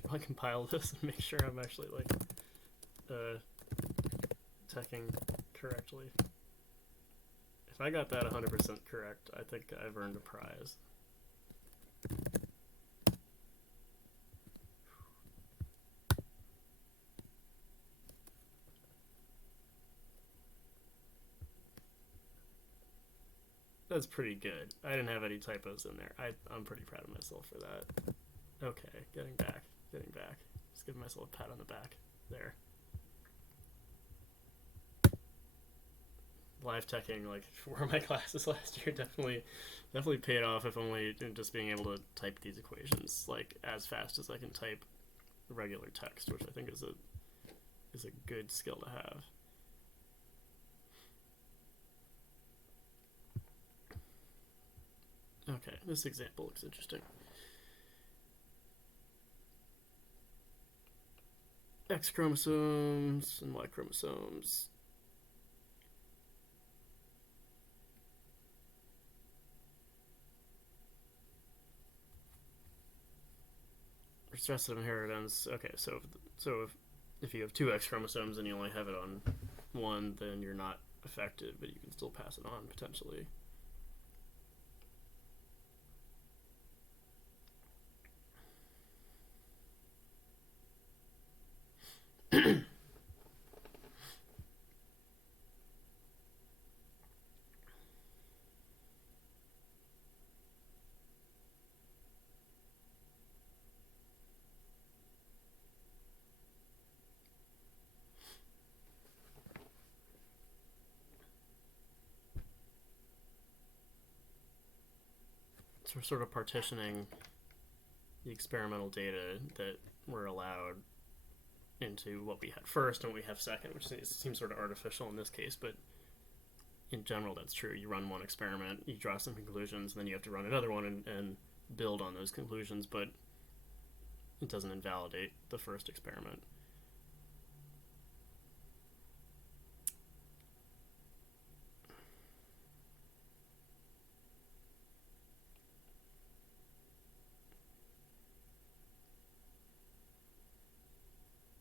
I compile this and make sure I'm actually like teching correctly. If I got that 100% correct, I think I've earned a prize. That's pretty good. I didn't have any typos in there. I'm pretty proud of myself for that. Okay, getting back. Just giving myself a pat on the back there. Live teching, like, for my classes last year, definitely paid off, if only in just being able to type these equations like as fast as I can type regular text, which I think is a good skill to have. Okay, this example looks interesting. X chromosomes and Y chromosomes. Recessive inheritance. Okay, so if you have two X chromosomes and you only have it on one, then you're not affected, but you can still pass it on potentially. So we're sort of partitioning the experimental data that were allowed into what we had first and what we have second, which seems sort of artificial in this case, but in general that's true. You run one experiment, you draw some conclusions, and then you have to run another one and build on those conclusions, but it doesn't invalidate the first experiment.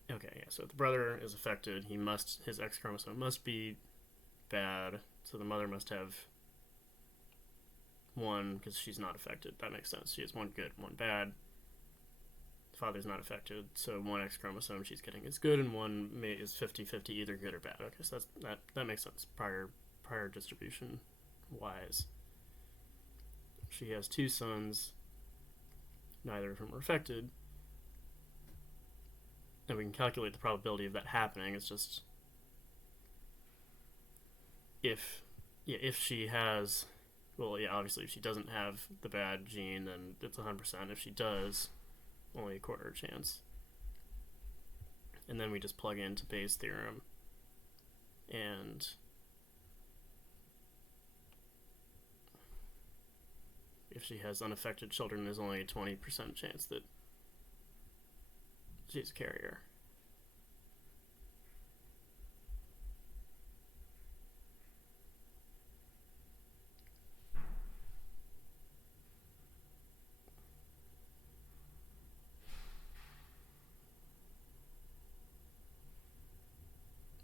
Okay, yeah, so if the brother is affected, his X chromosome must be bad, so the mother must have one because she's not affected. That makes sense. She has one good, one bad. The father's not affected, so one X chromosome she's getting is good, and one is 50-50, either good or bad. Okay, so that makes sense. Prior distribution wise, she has two sons. Neither of them are affected. And we can calculate the probability of that happening. It's just if she has, well, yeah, obviously if she doesn't have the bad gene, then it's 100%. If she does, only a quarter chance. And then we just plug into Bayes' theorem, and if she has unaffected children, there's only a 20% chance that she's a carrier.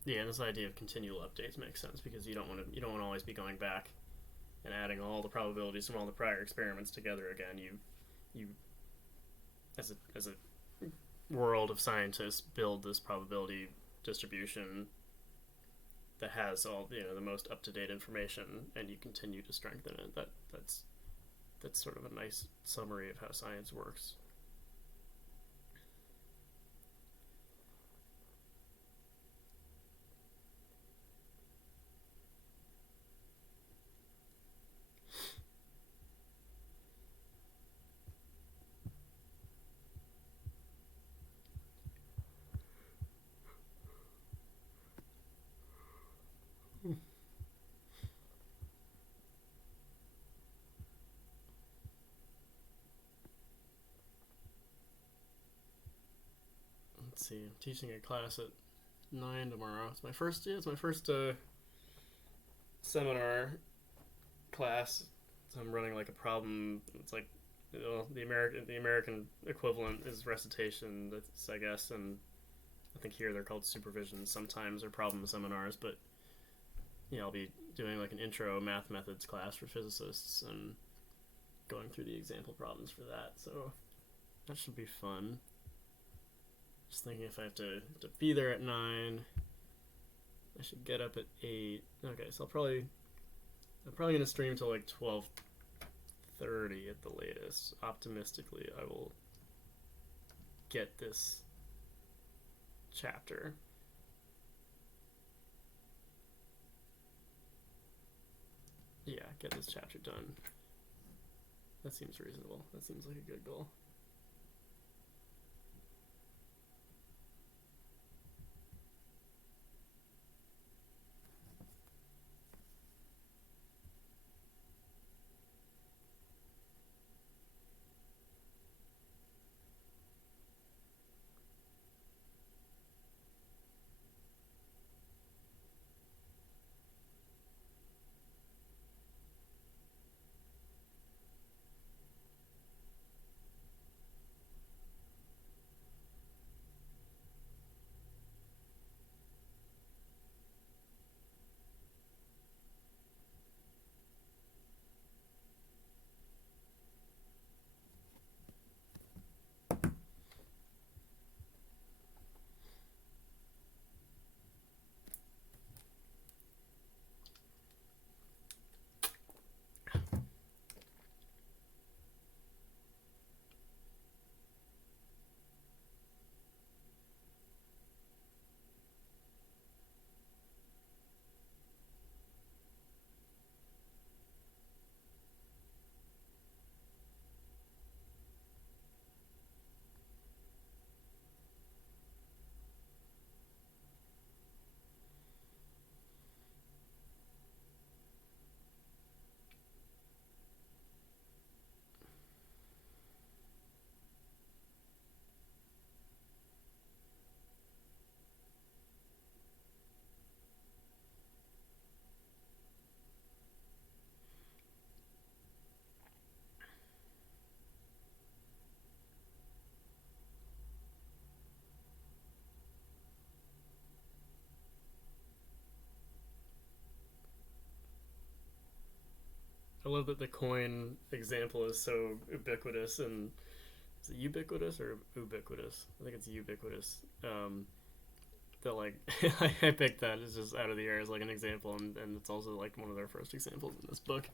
Yeah, this idea of continual updates makes sense because you don't want to always be going back and adding all the probabilities from all the prior experiments together again. You as a world of scientists build this probability distribution that has all the most up-to-date information, and you continue to strengthen it. That's sort of a nice summary of how science works. Let's see. I'm teaching a class at 9 tomorrow. It's my first seminar class. So I'm running like a problem. It's like the American equivalent is recitation. That's, I guess, and I think here they're called supervision sometimes, or problem seminars. But I'll be doing like an intro math methods class for physicists and going through the example problems for that. So that should be fun. Just thinking if I have to be there at 9, I should get up at 8. Okay, so I'm probably gonna stream till like 12:30 at the latest. Optimistically, I will get this chapter. Yeah, get this chapter done. That seems reasonable. That seems like a good goal. love that the coin example is so ubiquitous, and is it ubiquitous or ubiquitous? I think it's ubiquitous. That like I picked that as just out of the air as like an example, and it's also like one of their first examples in this book.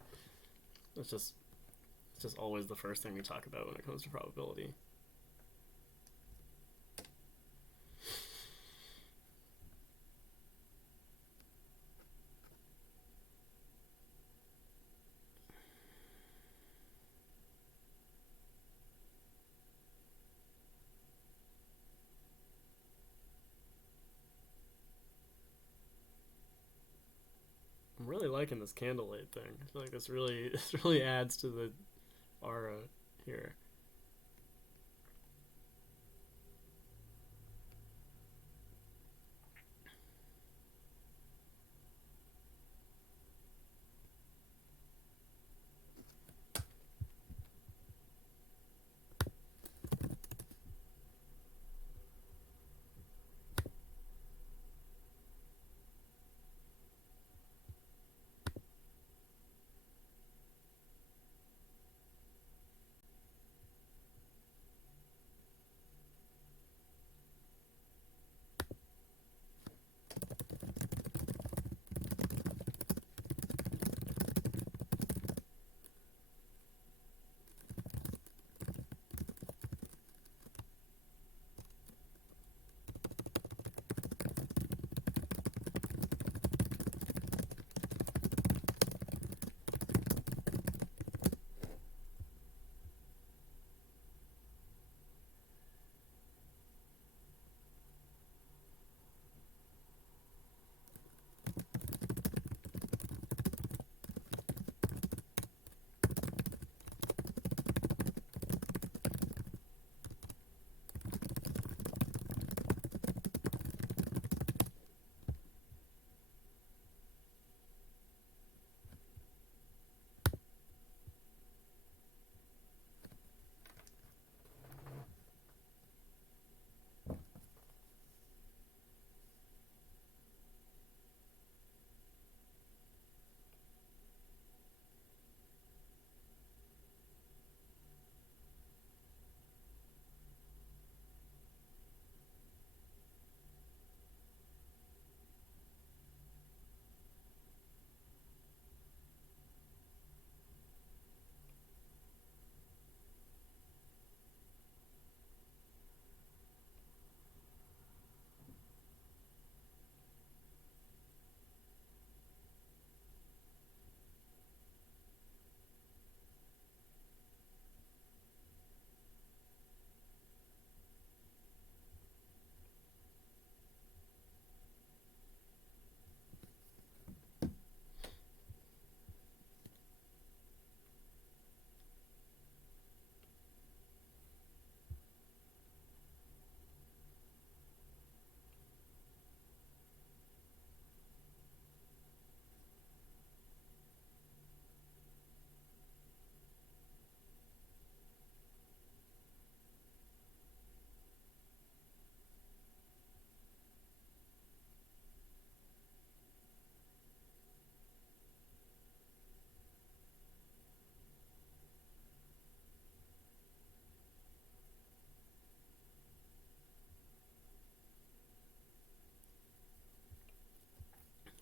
It's just always the first thing we talk about when it comes to probability. I'm really liking this candlelight thing. I feel like this really this really adds to the aura here.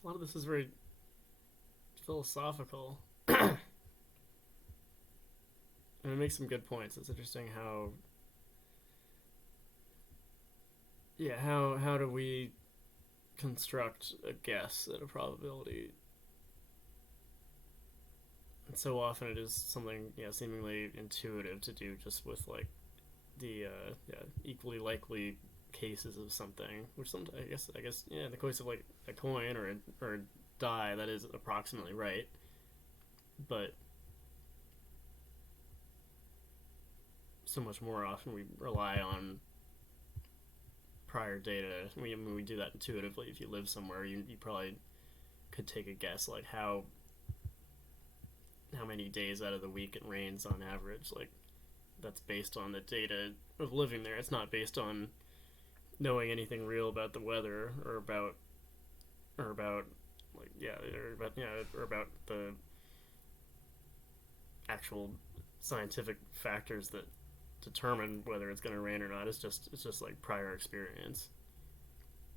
A lot of this is very philosophical, and it makes some good points. It's interesting how, yeah, how do we construct a guess at a probability? And so often it is something, yeah, seemingly intuitive to do just with like the yeah, equally likely cases of something, which sometimes I guess yeah, in the case of like a coin or a die, that is approximately right, but so much more often we rely on prior data. We do that intuitively. If you live somewhere, you probably could take a guess like how many days out of the week it rains on average. Like that's based on the data of living there. It's not based on knowing anything real about the weather or about like yeah or about the actual scientific factors that determine whether it's going to rain or not. It's just like prior experience.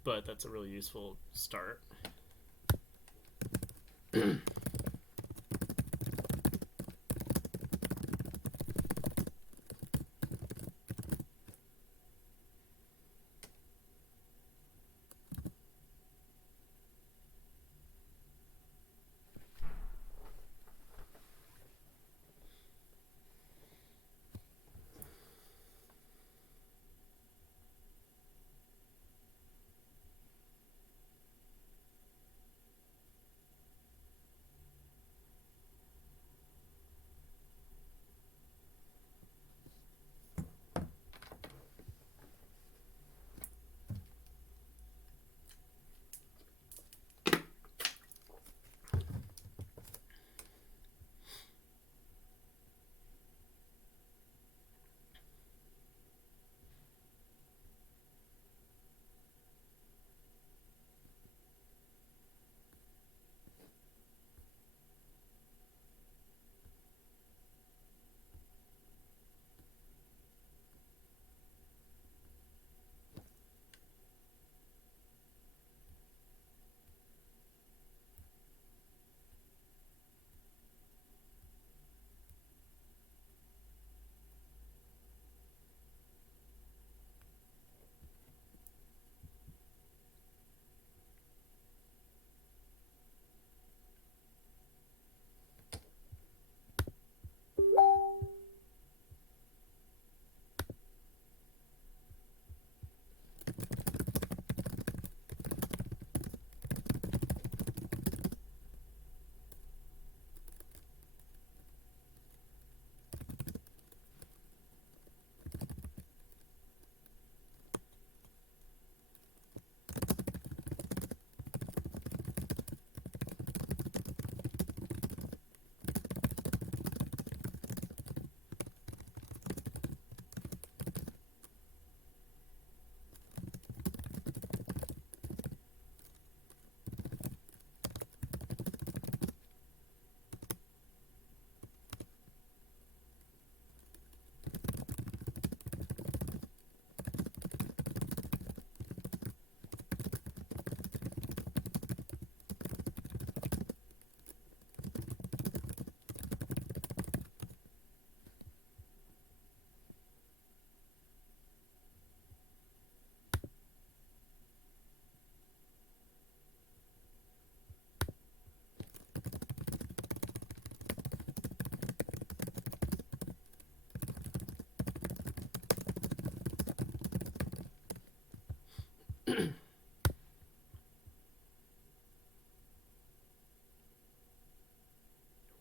But that's a really useful start.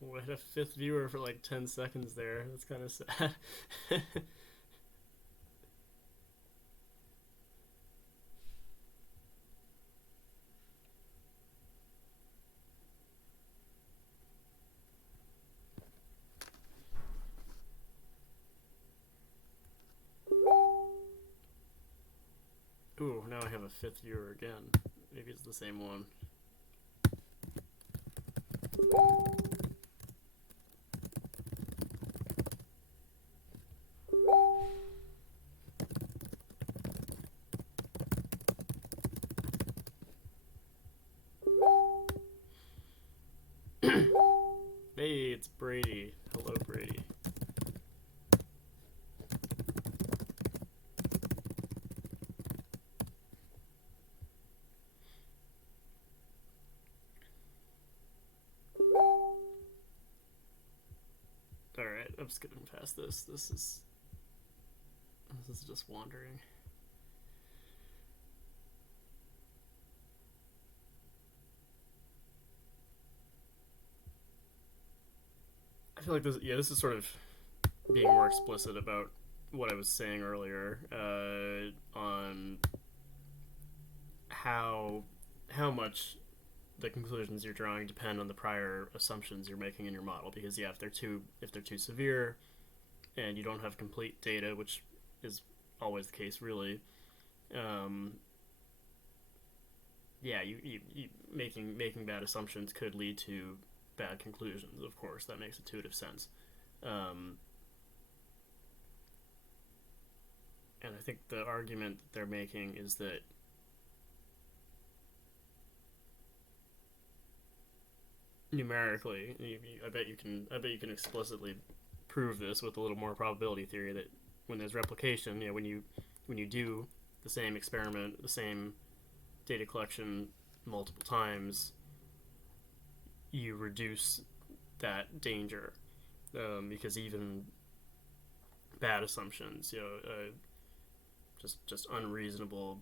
We had a fifth viewer for like 10 seconds there. That's kind of sad. Ooh, now I have a fifth viewer again. Maybe it's the same one. Hey, it's Brady. Hello, Brady. Alright, I'm skipping past this. This is just wandering. I feel like this is sort of being more explicit about what I was saying earlier on how much the conclusions you're drawing depend on the prior assumptions you're making in your model. Because yeah, if they're too severe and you don't have complete data, which is always the case, really, um, yeah, you making bad assumptions could lead to bad conclusions. Of course, that makes intuitive sense. Um, and I think the argument that they're making is that numerically, I bet you can explicitly prove this with a little more probability theory that when there's replication, when you do the same experiment, the same data collection multiple times, you reduce that danger, because even bad assumptions, just unreasonable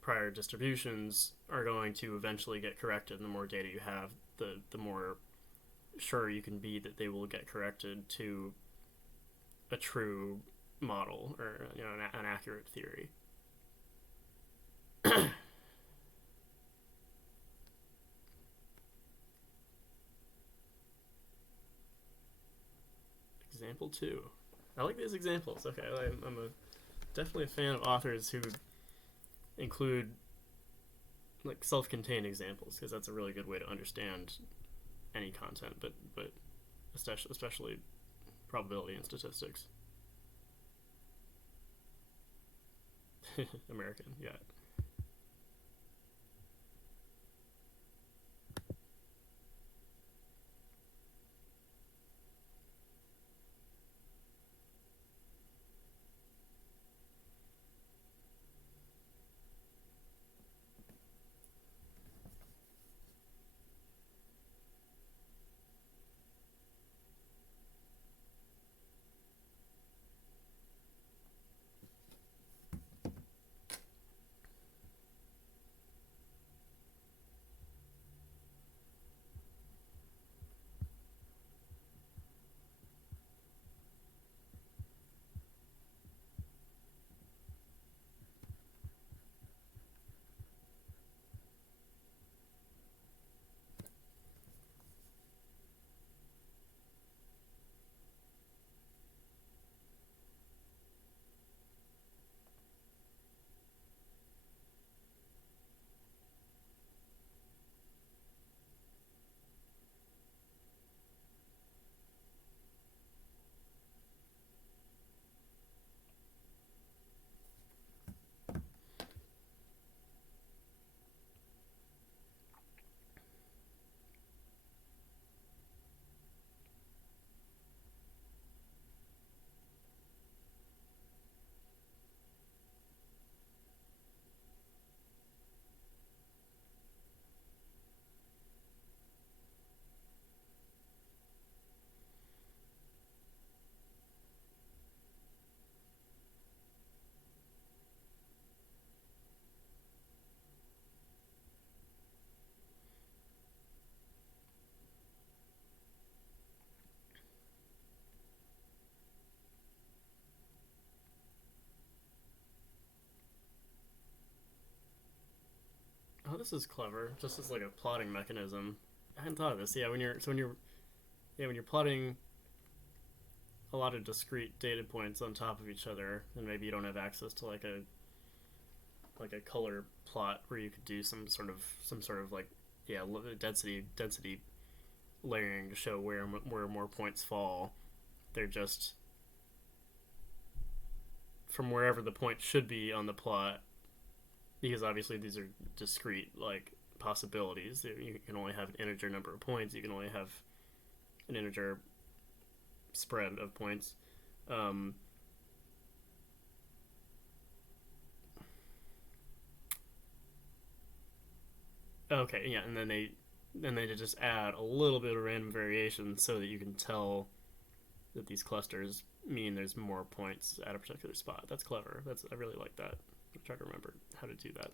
prior distributions are going to eventually get corrected. And the more data you have, the more sure you can be that they will get corrected to a true model, or an accurate theory. Example two. I like these examples. Okay, I'm definitely a fan of authors who include like self-contained examples, because that's a really good way to understand any content, but especially probability and statistics. American, yeah. Oh, this is clever. Just as like a plotting mechanism. I hadn't thought of this. Yeah, when you're plotting a lot of discrete data points on top of each other, and maybe you don't have access to like a color plot where you could do some sort of like, yeah, density layering to show where more points fall. They're just from wherever the point should be on the plot, because obviously these are discrete like possibilities. You can only have an integer number of points. You can only have an integer spread of points. Um, okay, yeah, and then they just add a little bit of random variation so that you can tell that these clusters mean there's more points at a particular spot. That's clever. I really like that. I'm trying to remember how to do that.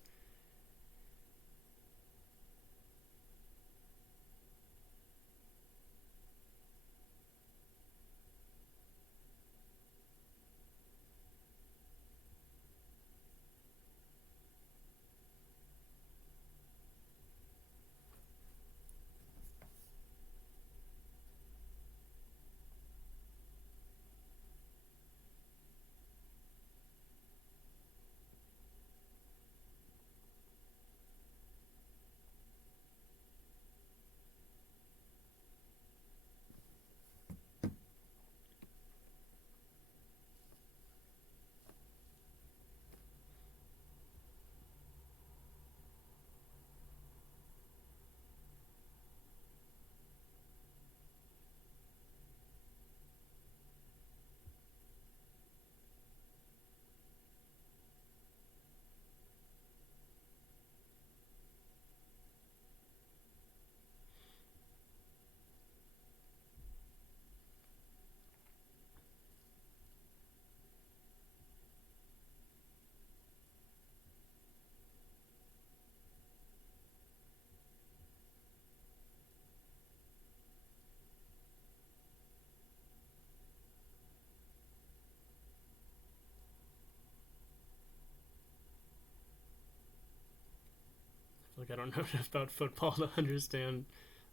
like I don't know enough about football to understand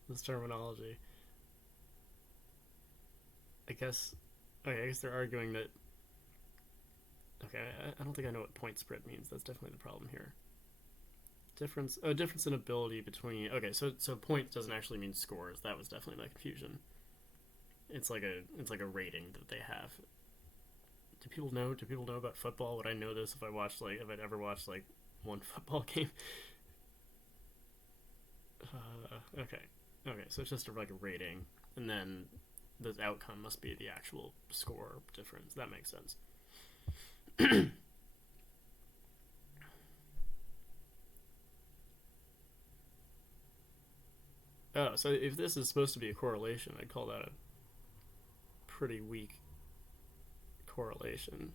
this terminology. I guess. Okay, I guess they're arguing that. Okay, I don't think I know what point spread means. That's definitely the problem here. Difference in ability between. Okay, so point doesn't actually mean scores. That was definitely my confusion. It's like a rating that they have. Do people know? Do people know about football? Would I know this if I'd ever watched like one football game? Okay, okay. So it's just like a rating, and then the outcome must be the actual score difference. That makes sense. Oh, so if this is supposed to be a correlation, I'd call that a pretty weak correlation.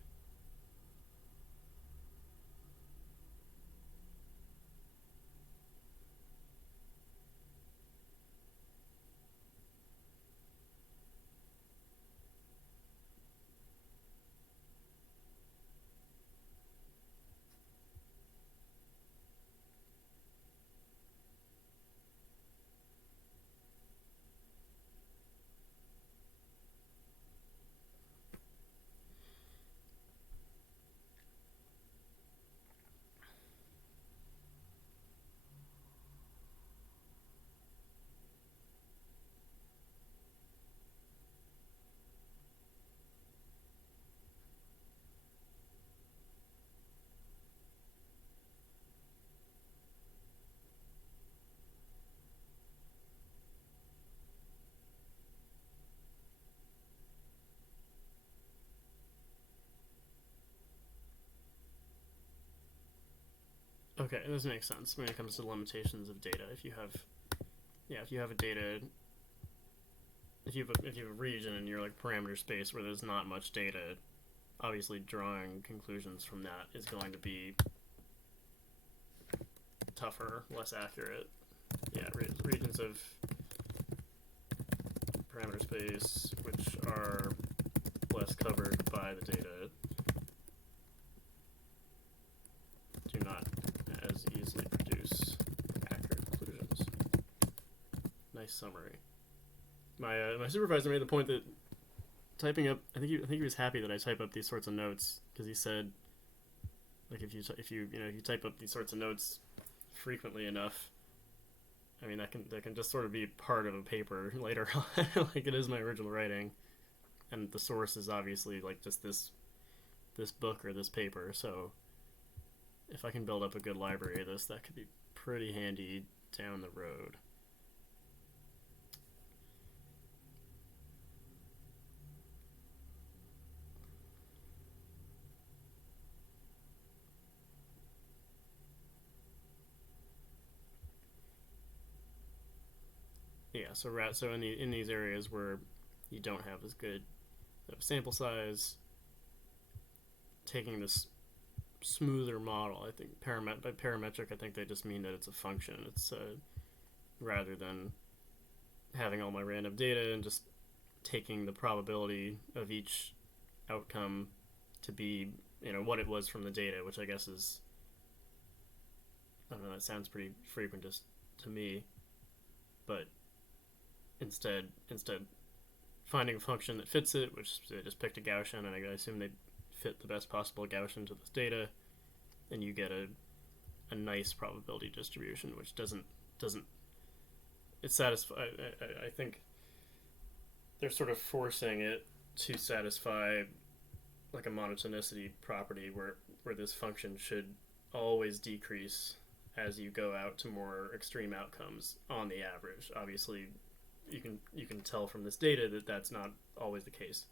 Okay, this makes sense when it comes to limitations of data. If you have a data, if you have a region in your like parameter space where there's not much data, obviously drawing conclusions from that is going to be tougher, less accurate. Yeah, regions of parameter space which are less covered by the data do not as easily produce accurate conclusions. Nice summary. My supervisor made the point that typing up. I think he was happy that I type up these sorts of notes because he said, like if you type up these sorts of notes frequently enough, I mean that can just sort of be part of a paper later on, like it is my original writing, and the source is obviously like just this book or this paper. So if I can build up a good library of this, that could be pretty handy down the road. Yeah, so in these areas where you don't have as good of a sample size, taking this smoother model, I think by parametric, I think they just mean that it's a function. It's rather than having all my random data and just taking the probability of each outcome to be what it was from the data, which I guess is, I don't know, that sounds pretty frequent just to me, but instead finding a function that fits it, which they just picked a Gaussian, and I assume they fit the best possible Gaussian to this data, and you get a nice probability distribution, which doesn't it satisfy. I think they're sort of forcing it to satisfy like a monotonicity property where this function should always decrease as you go out to more extreme outcomes on the average. Obviously, you can tell from this data that that's not always the case.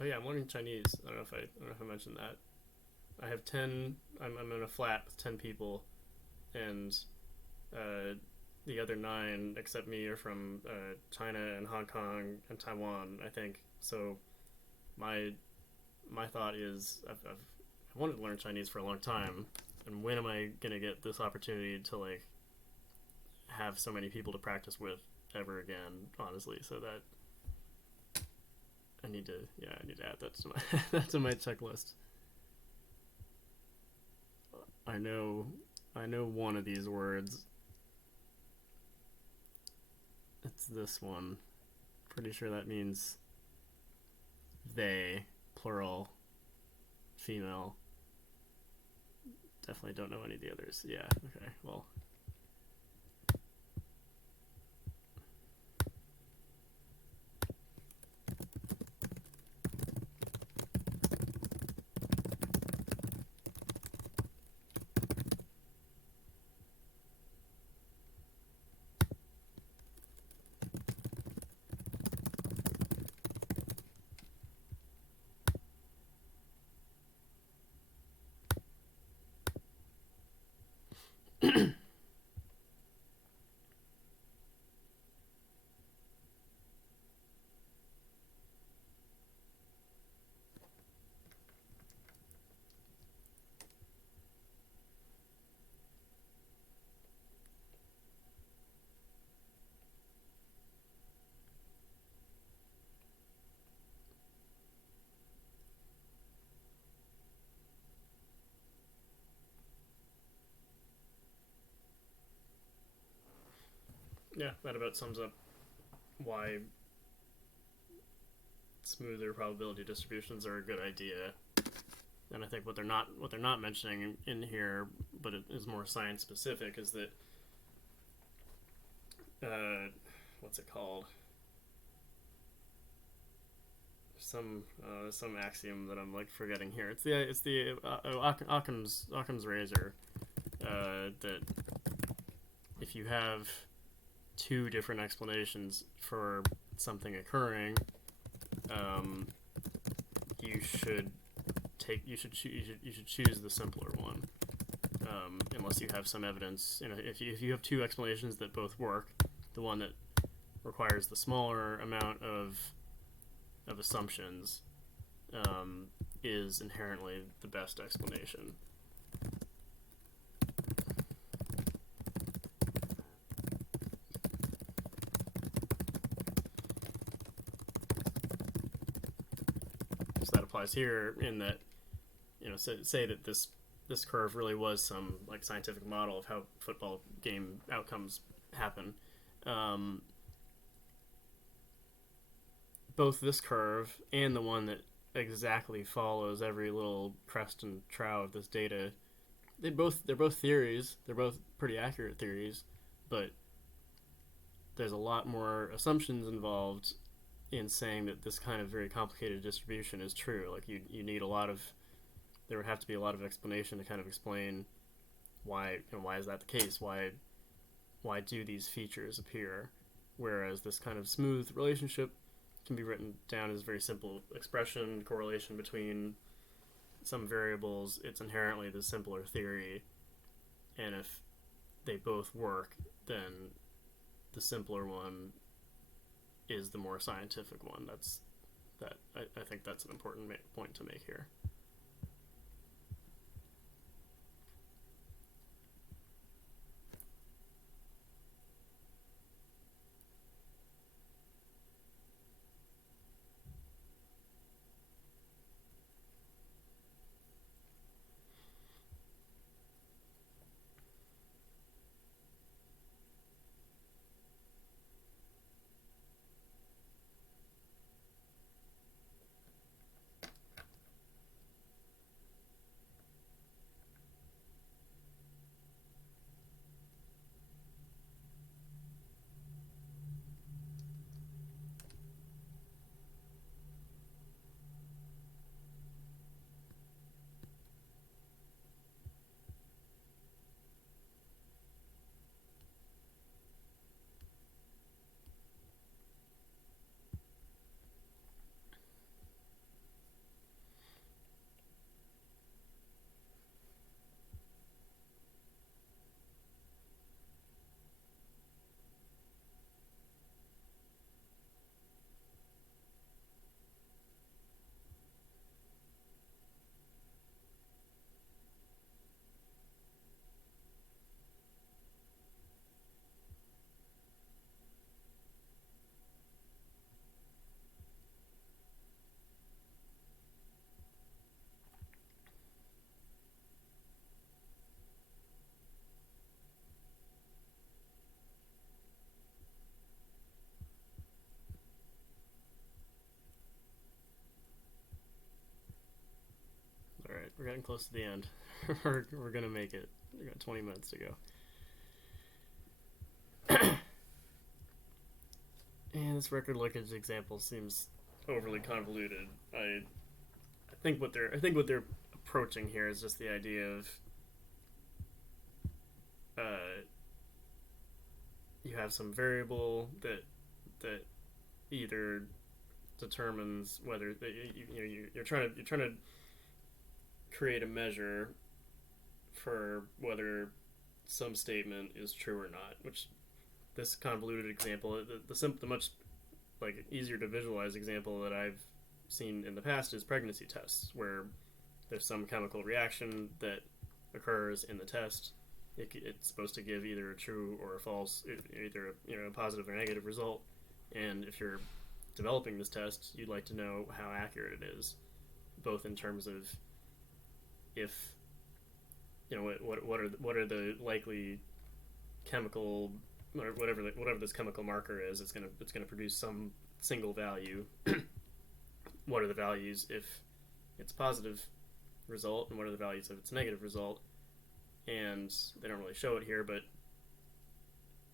Oh yeah, I'm learning Chinese. I don't know if I mentioned that. I have 10. I'm in a flat with 10 people, and uh, the other 9, except me, are from China and Hong Kong and Taiwan, I think. So my my thought is I wanted to learn Chinese for a long time, and when am I gonna get this opportunity to like have so many people to practice with ever again? Honestly, so that I need to add that to my that's on my checklist. I know one of these words. It's this one. Pretty sure that means they, plural, female. Definitely don't know any of the others. Yeah, okay, well. Yeah, that about sums up why smoother probability distributions are a good idea. And I think what they're not mentioning in here, but it is more science specific, is that what's it called? Some axiom that I'm like forgetting here. It's the Occam's razor, that if you have two different explanations for something occurring, you should choose the simpler one, unless you have some evidence. If you have two explanations that both work, the one that requires the smaller amount of assumptions is inherently the best explanation. So that applies here in that, say that this curve really was some like scientific model of how football game outcomes happen. Both this curve and the one that exactly follows every little crest and trough of this data, they're both theories. They're both pretty accurate theories, but there's a lot more assumptions involved in saying that this kind of very complicated distribution is true. Like you need there would have to be a lot of explanation to kind of explain why is that the case? Why do these features appear? Whereas this kind of smooth relationship can be written down as a very simple expression, correlation between some variables. It's inherently the simpler theory, and if they both work, then the simpler one is the more scientific one. I think that's an important point to make here. We're getting close to the end. we're gonna make it. We got 20 minutes to go. And this record linkage example seems overly convoluted. I think what they're approaching here is just the idea of you have some variable that either determines whether you're trying to create a measure for whether some statement is true or not. Which this convoluted example, the much like easier to visualize example that I've seen in the past is pregnancy tests, where there's some chemical reaction that occurs in the test. It's supposed to give either a true or a false, either a positive or negative result. And if you're developing this test, you'd like to know how accurate it is, both in terms of if what are the likely chemical, whatever this chemical marker is, it's gonna produce some single value. What are the values if it's positive result, and what are the values if it's negative result? And they don't really show it here, but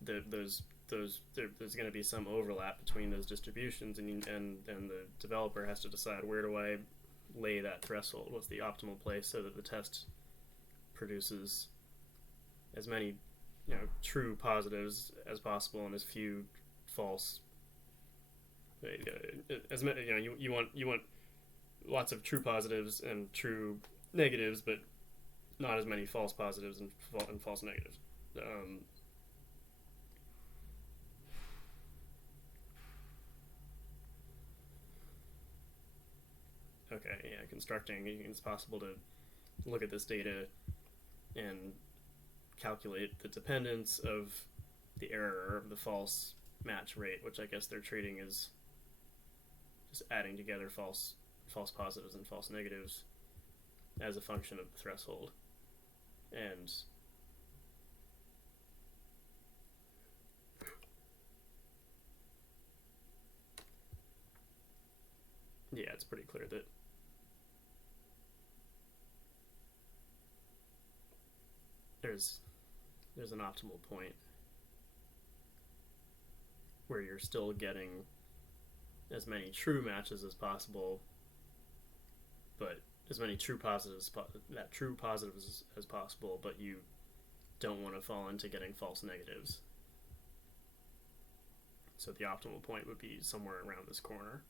there's going to be some overlap between those distributions, and the developer has to decide, where do I lay that threshold? What's the optimal place so that the test produces as many true positives as possible and as few false. As many, you want lots of true positives and true negatives, but not as many false positives and false negatives. Okay, yeah, constructing, it's possible to look at this data and calculate the dependence of the error of the false match rate, which I guess they're treating as just adding together false positives and false negatives as a function of the threshold. And yeah, it's pretty clear that there's an optimal point where you're still getting as many true matches as possible, but as many true positives as possible, but you don't want to fall into getting false negatives. So the optimal point would be somewhere around this corner.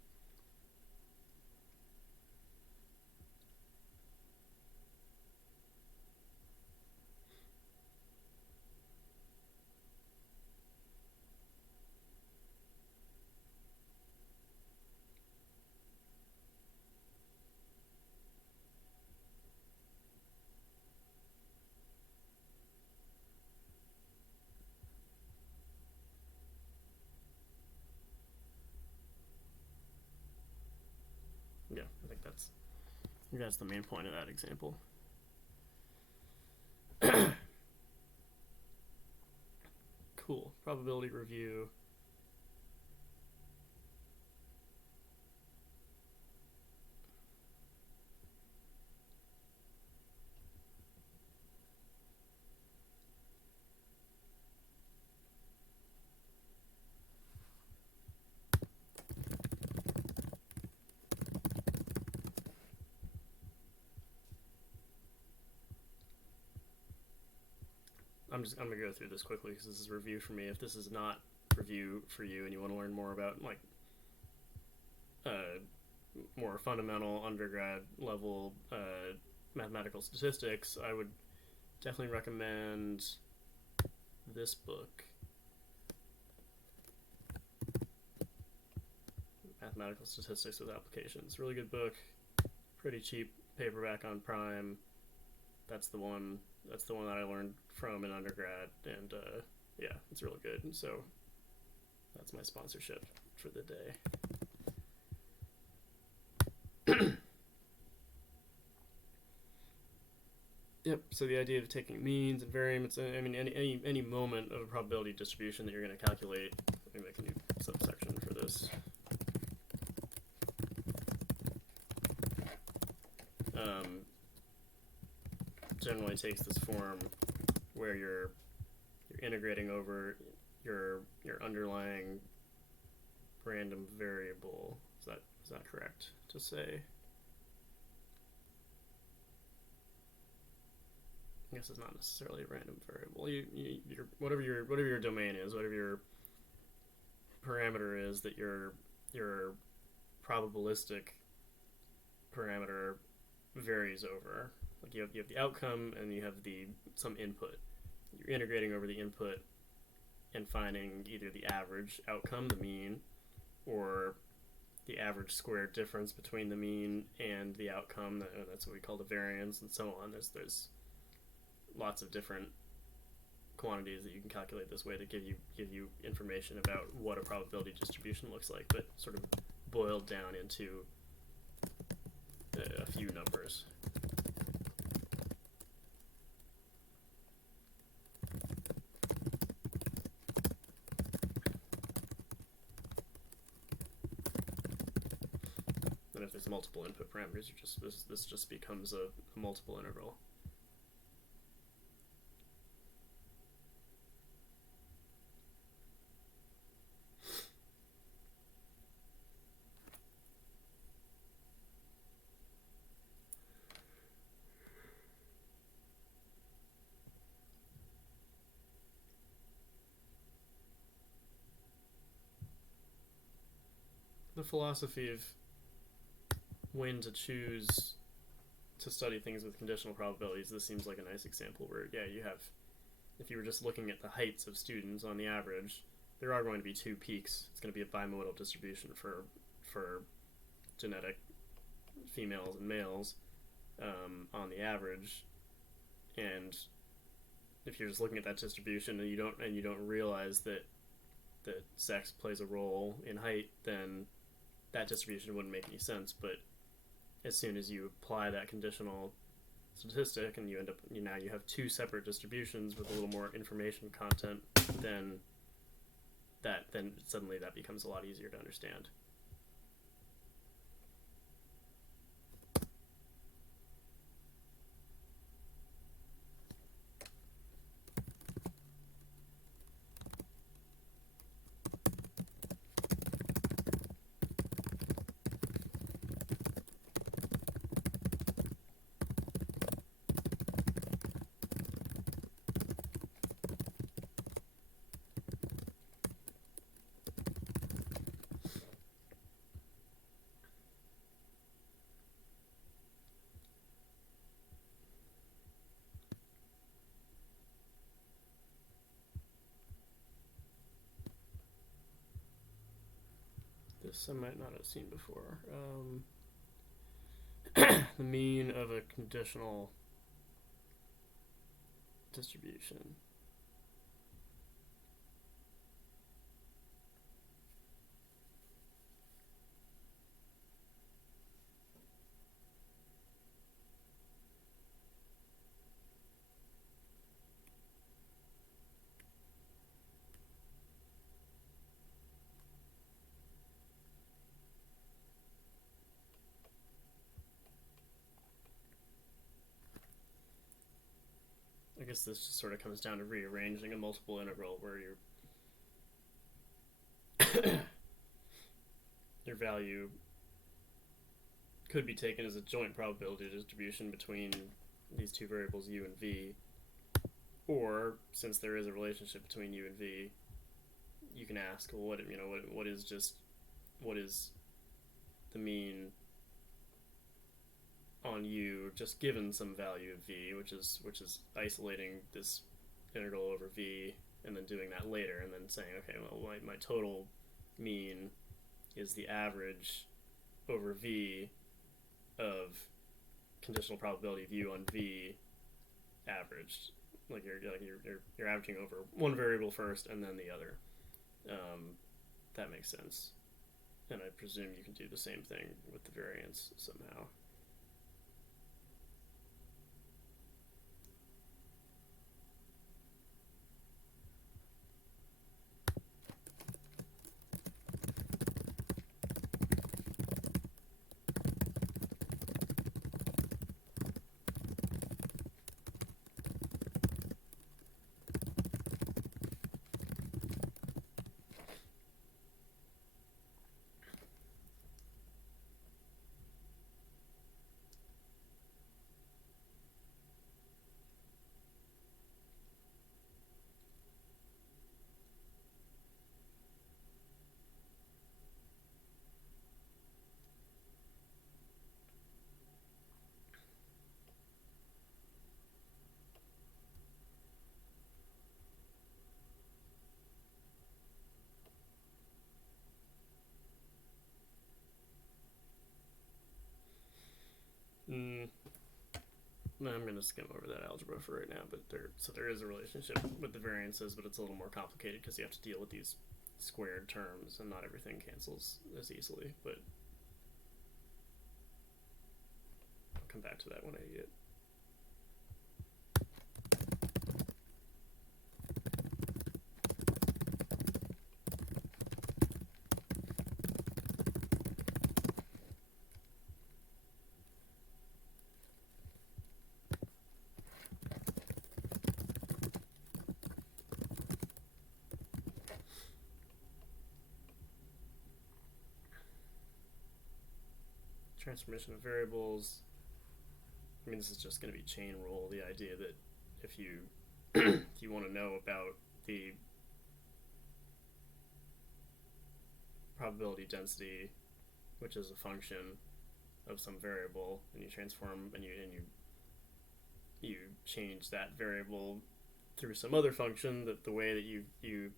Yeah, I think that's the main point of that example. Cool. Probability review. I'm gonna go through this quickly because this is review for me. If this is not review for you and you want to learn more about like more fundamental undergrad level mathematical statistics, I would definitely recommend this book, Mathematical Statistics with Applications. Really good book, pretty cheap paperback on Prime. That's the one that I learned from in undergrad, and yeah, it's really good. And so that's my sponsorship for the day. Yep. So the idea of taking means and variance, I mean, any moment of a probability distribution that you're going to calculate. Let me make a new subsection for this. generally takes this form where you're integrating over your underlying random variable. Is that correct to say? I guess it's not necessarily a random variable. Your whatever your domain is, whatever your parameter is that your probabilistic parameter varies over. Like you have the outcome and you have some input. You're integrating over the input and finding either the average outcome, the mean, or the average squared difference between the mean and the outcome. That's what we call the variance, and so on. There's lots of different quantities that you can calculate this way to give you information about what a probability distribution looks like, but sort of boiled down into a few numbers. And if there's multiple input parameters, this just becomes a multiple integral. The philosophy of when to choose to study things with conditional probabilities, this seems like a nice example where, yeah, you have, if you were just looking at the heights of students on the average, there are going to be two peaks. It's going to be a bimodal distribution for genetic females and males on the average, and if you're just looking at that distribution and you don't realize that sex plays a role in height, then that distribution wouldn't make any sense. But as soon as you apply that conditional statistic and you end up, now you have two separate distributions with a little more information content, then suddenly that becomes a lot easier to understand. This I might not have seen before. The mean of a conditional distribution. I guess this just sort of comes down to rearranging a multiple integral where your value could be taken as a joint probability distribution between these two variables u and v, or since there is a relationship between u and v, you can ask, well, what is the mean on u just given some value of v, which is isolating this integral over v and then doing that later and then saying, okay, well, my total mean is the average over v of conditional probability of u on v averaged. Like you're averaging over one variable first and then the other. That makes sense. And I presume you can do the same thing with the variance somehow. I'm going to skim over that algebra for right now, but there is a relationship with the variances, but it's a little more complicated because you have to deal with these squared terms, and not everything cancels as easily. But I'll come back to that when I need it. Transformation of variables. I mean, this is just going to be chain rule. The idea that if you if you want to know about the probability density, which is a function of some variable, and you transform and you change that variable through some other function, that the way that you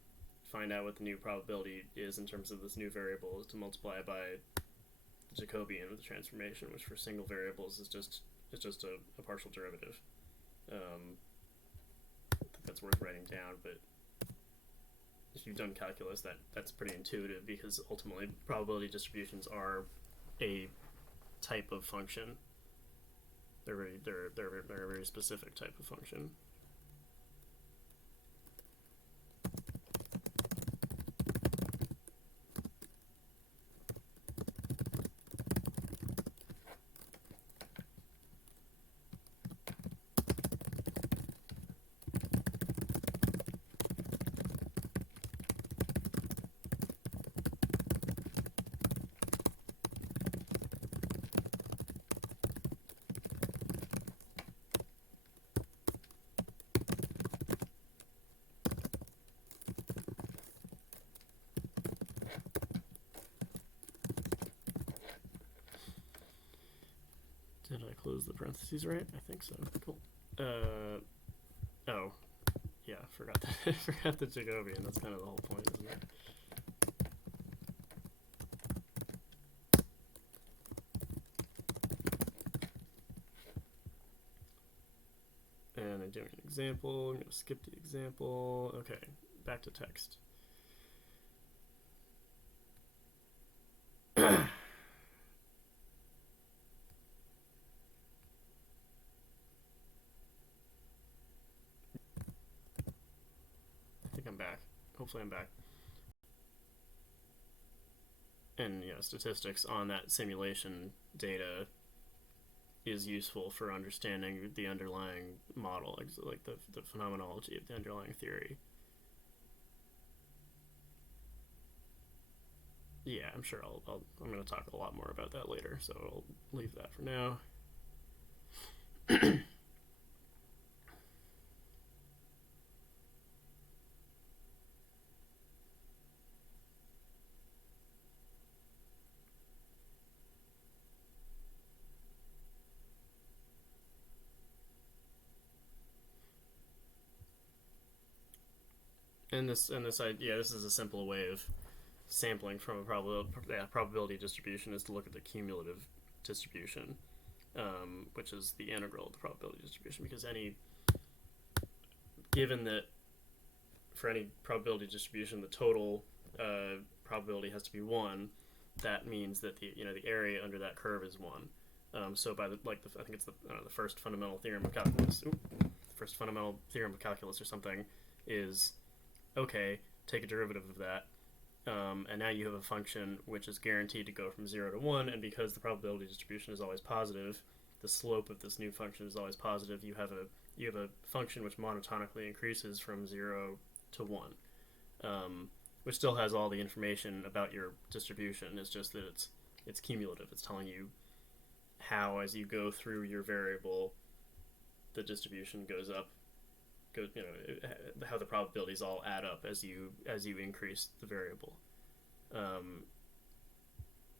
find out what the new probability is in terms of this new variable is to multiply it by the Jacobian of the transformation, which for single variables is just a partial derivative. I think that's worth writing down, but if you've done calculus, that's pretty intuitive, because ultimately probability distributions are a type of function. They're a very specific type of function. Did I close the parentheses right? I think so. Cool. Oh, yeah, forgot the Jacobian. That's kind of the whole point, isn't it? And I'm doing an example. I'm going to skip the example. Okay, back to text. I think I'm back. Hopefully I'm back. And statistics on that simulation data is useful for understanding the underlying model, like the phenomenology of the underlying theory. Yeah, I'm sure I'm going to talk a lot more about that later, so I'll leave that for now. And this idea, this is a simple way of sampling from a probability distribution, is to look at the cumulative distribution, which is the integral of the probability distribution. Because given that for any probability distribution, the total probability has to be 1, that means that the area under that curve is 1. So by I think it's the first fundamental theorem of calculus. First fundamental theorem of calculus or something is, okay, take a derivative of that, and now you have a function which is guaranteed to go from 0 to 1, and because the probability distribution is always positive, the slope of this new function is always positive. You have a function which monotonically increases from 0 to 1, which still has all the information about your distribution. It's just that it's cumulative. It's telling you how, as you go through your variable, the distribution goes up. How the probabilities all add up as you increase the variable,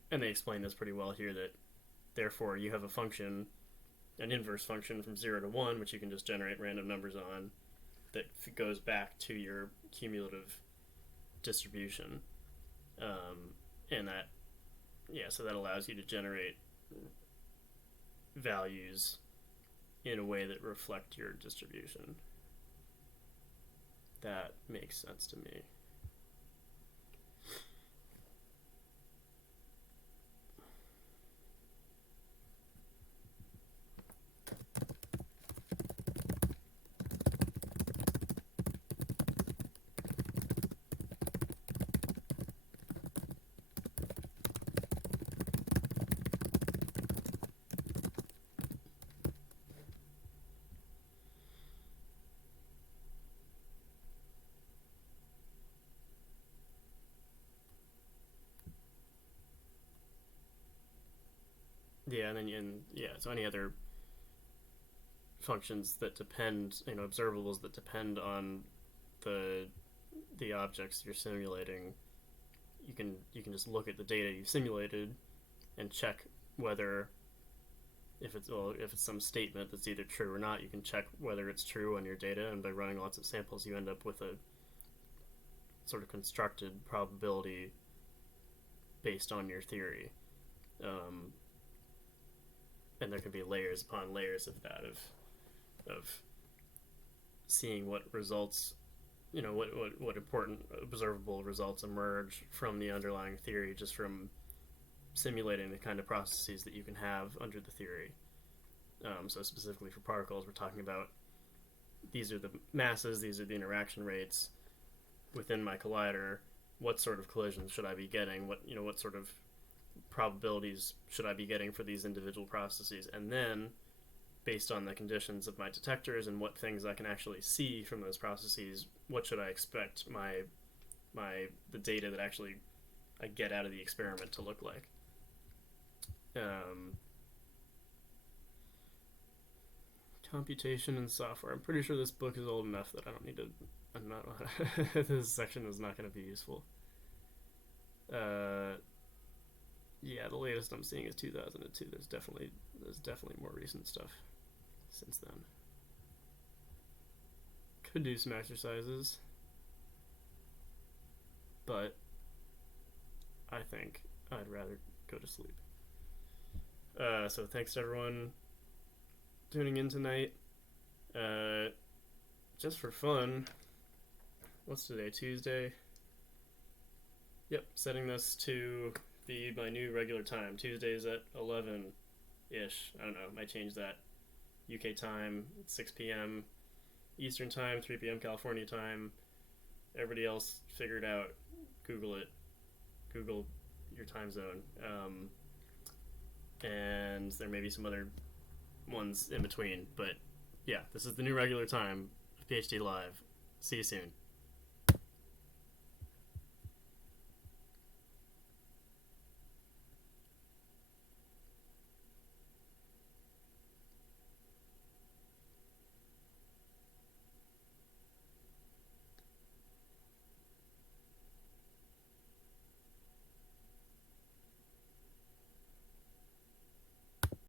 and they explain this pretty well here, that therefore you have a function, an inverse function from 0 to 1, which you can just generate random numbers on, that goes back to your cumulative distribution, and that so that allows you to generate values in a way that reflect your distribution. That makes sense to me. Yeah, and then so any other functions that depend, observables that depend on the the objects you're simulating, you can just look at the data you've simulated and check whether, if it's some statement that's either true or not, you can check whether it's true on your data, and by running lots of samples you end up with a sort of constructed probability based on your theory. And there can be layers upon layers of that, of seeing what results, what important observable results emerge from the underlying theory, just from simulating the kind of processes that you can have under the theory. So specifically for particles, we're talking about, these are the masses, these are the interaction rates within my collider. What sort of collisions should I be getting? What sort of probabilities should I be getting for these individual processes? And then, based on the conditions of my detectors and what things I can actually see from those processes, what should I expect the data that actually I get out of the experiment to look like? Computation and software. I'm pretty sure this book is old enough that I don't need to. I'm not. This section is not going to be useful. Yeah, the latest I'm seeing is 2002. There's definitely more recent stuff since then. Could do some exercises, but I think I'd rather go to sleep. So thanks to everyone tuning in tonight. Just for fun, what's today? Tuesday? Yep, setting this to be my new regular time. Tuesdays at 11-ish. I don't know, might change that. UK time, 6 p.m. Eastern time, 3 p.m. California time. Everybody else figure it out. Google it. Google your time zone. And there may be some other ones in between. But yeah, this is the new regular time of PhD Live. See you soon.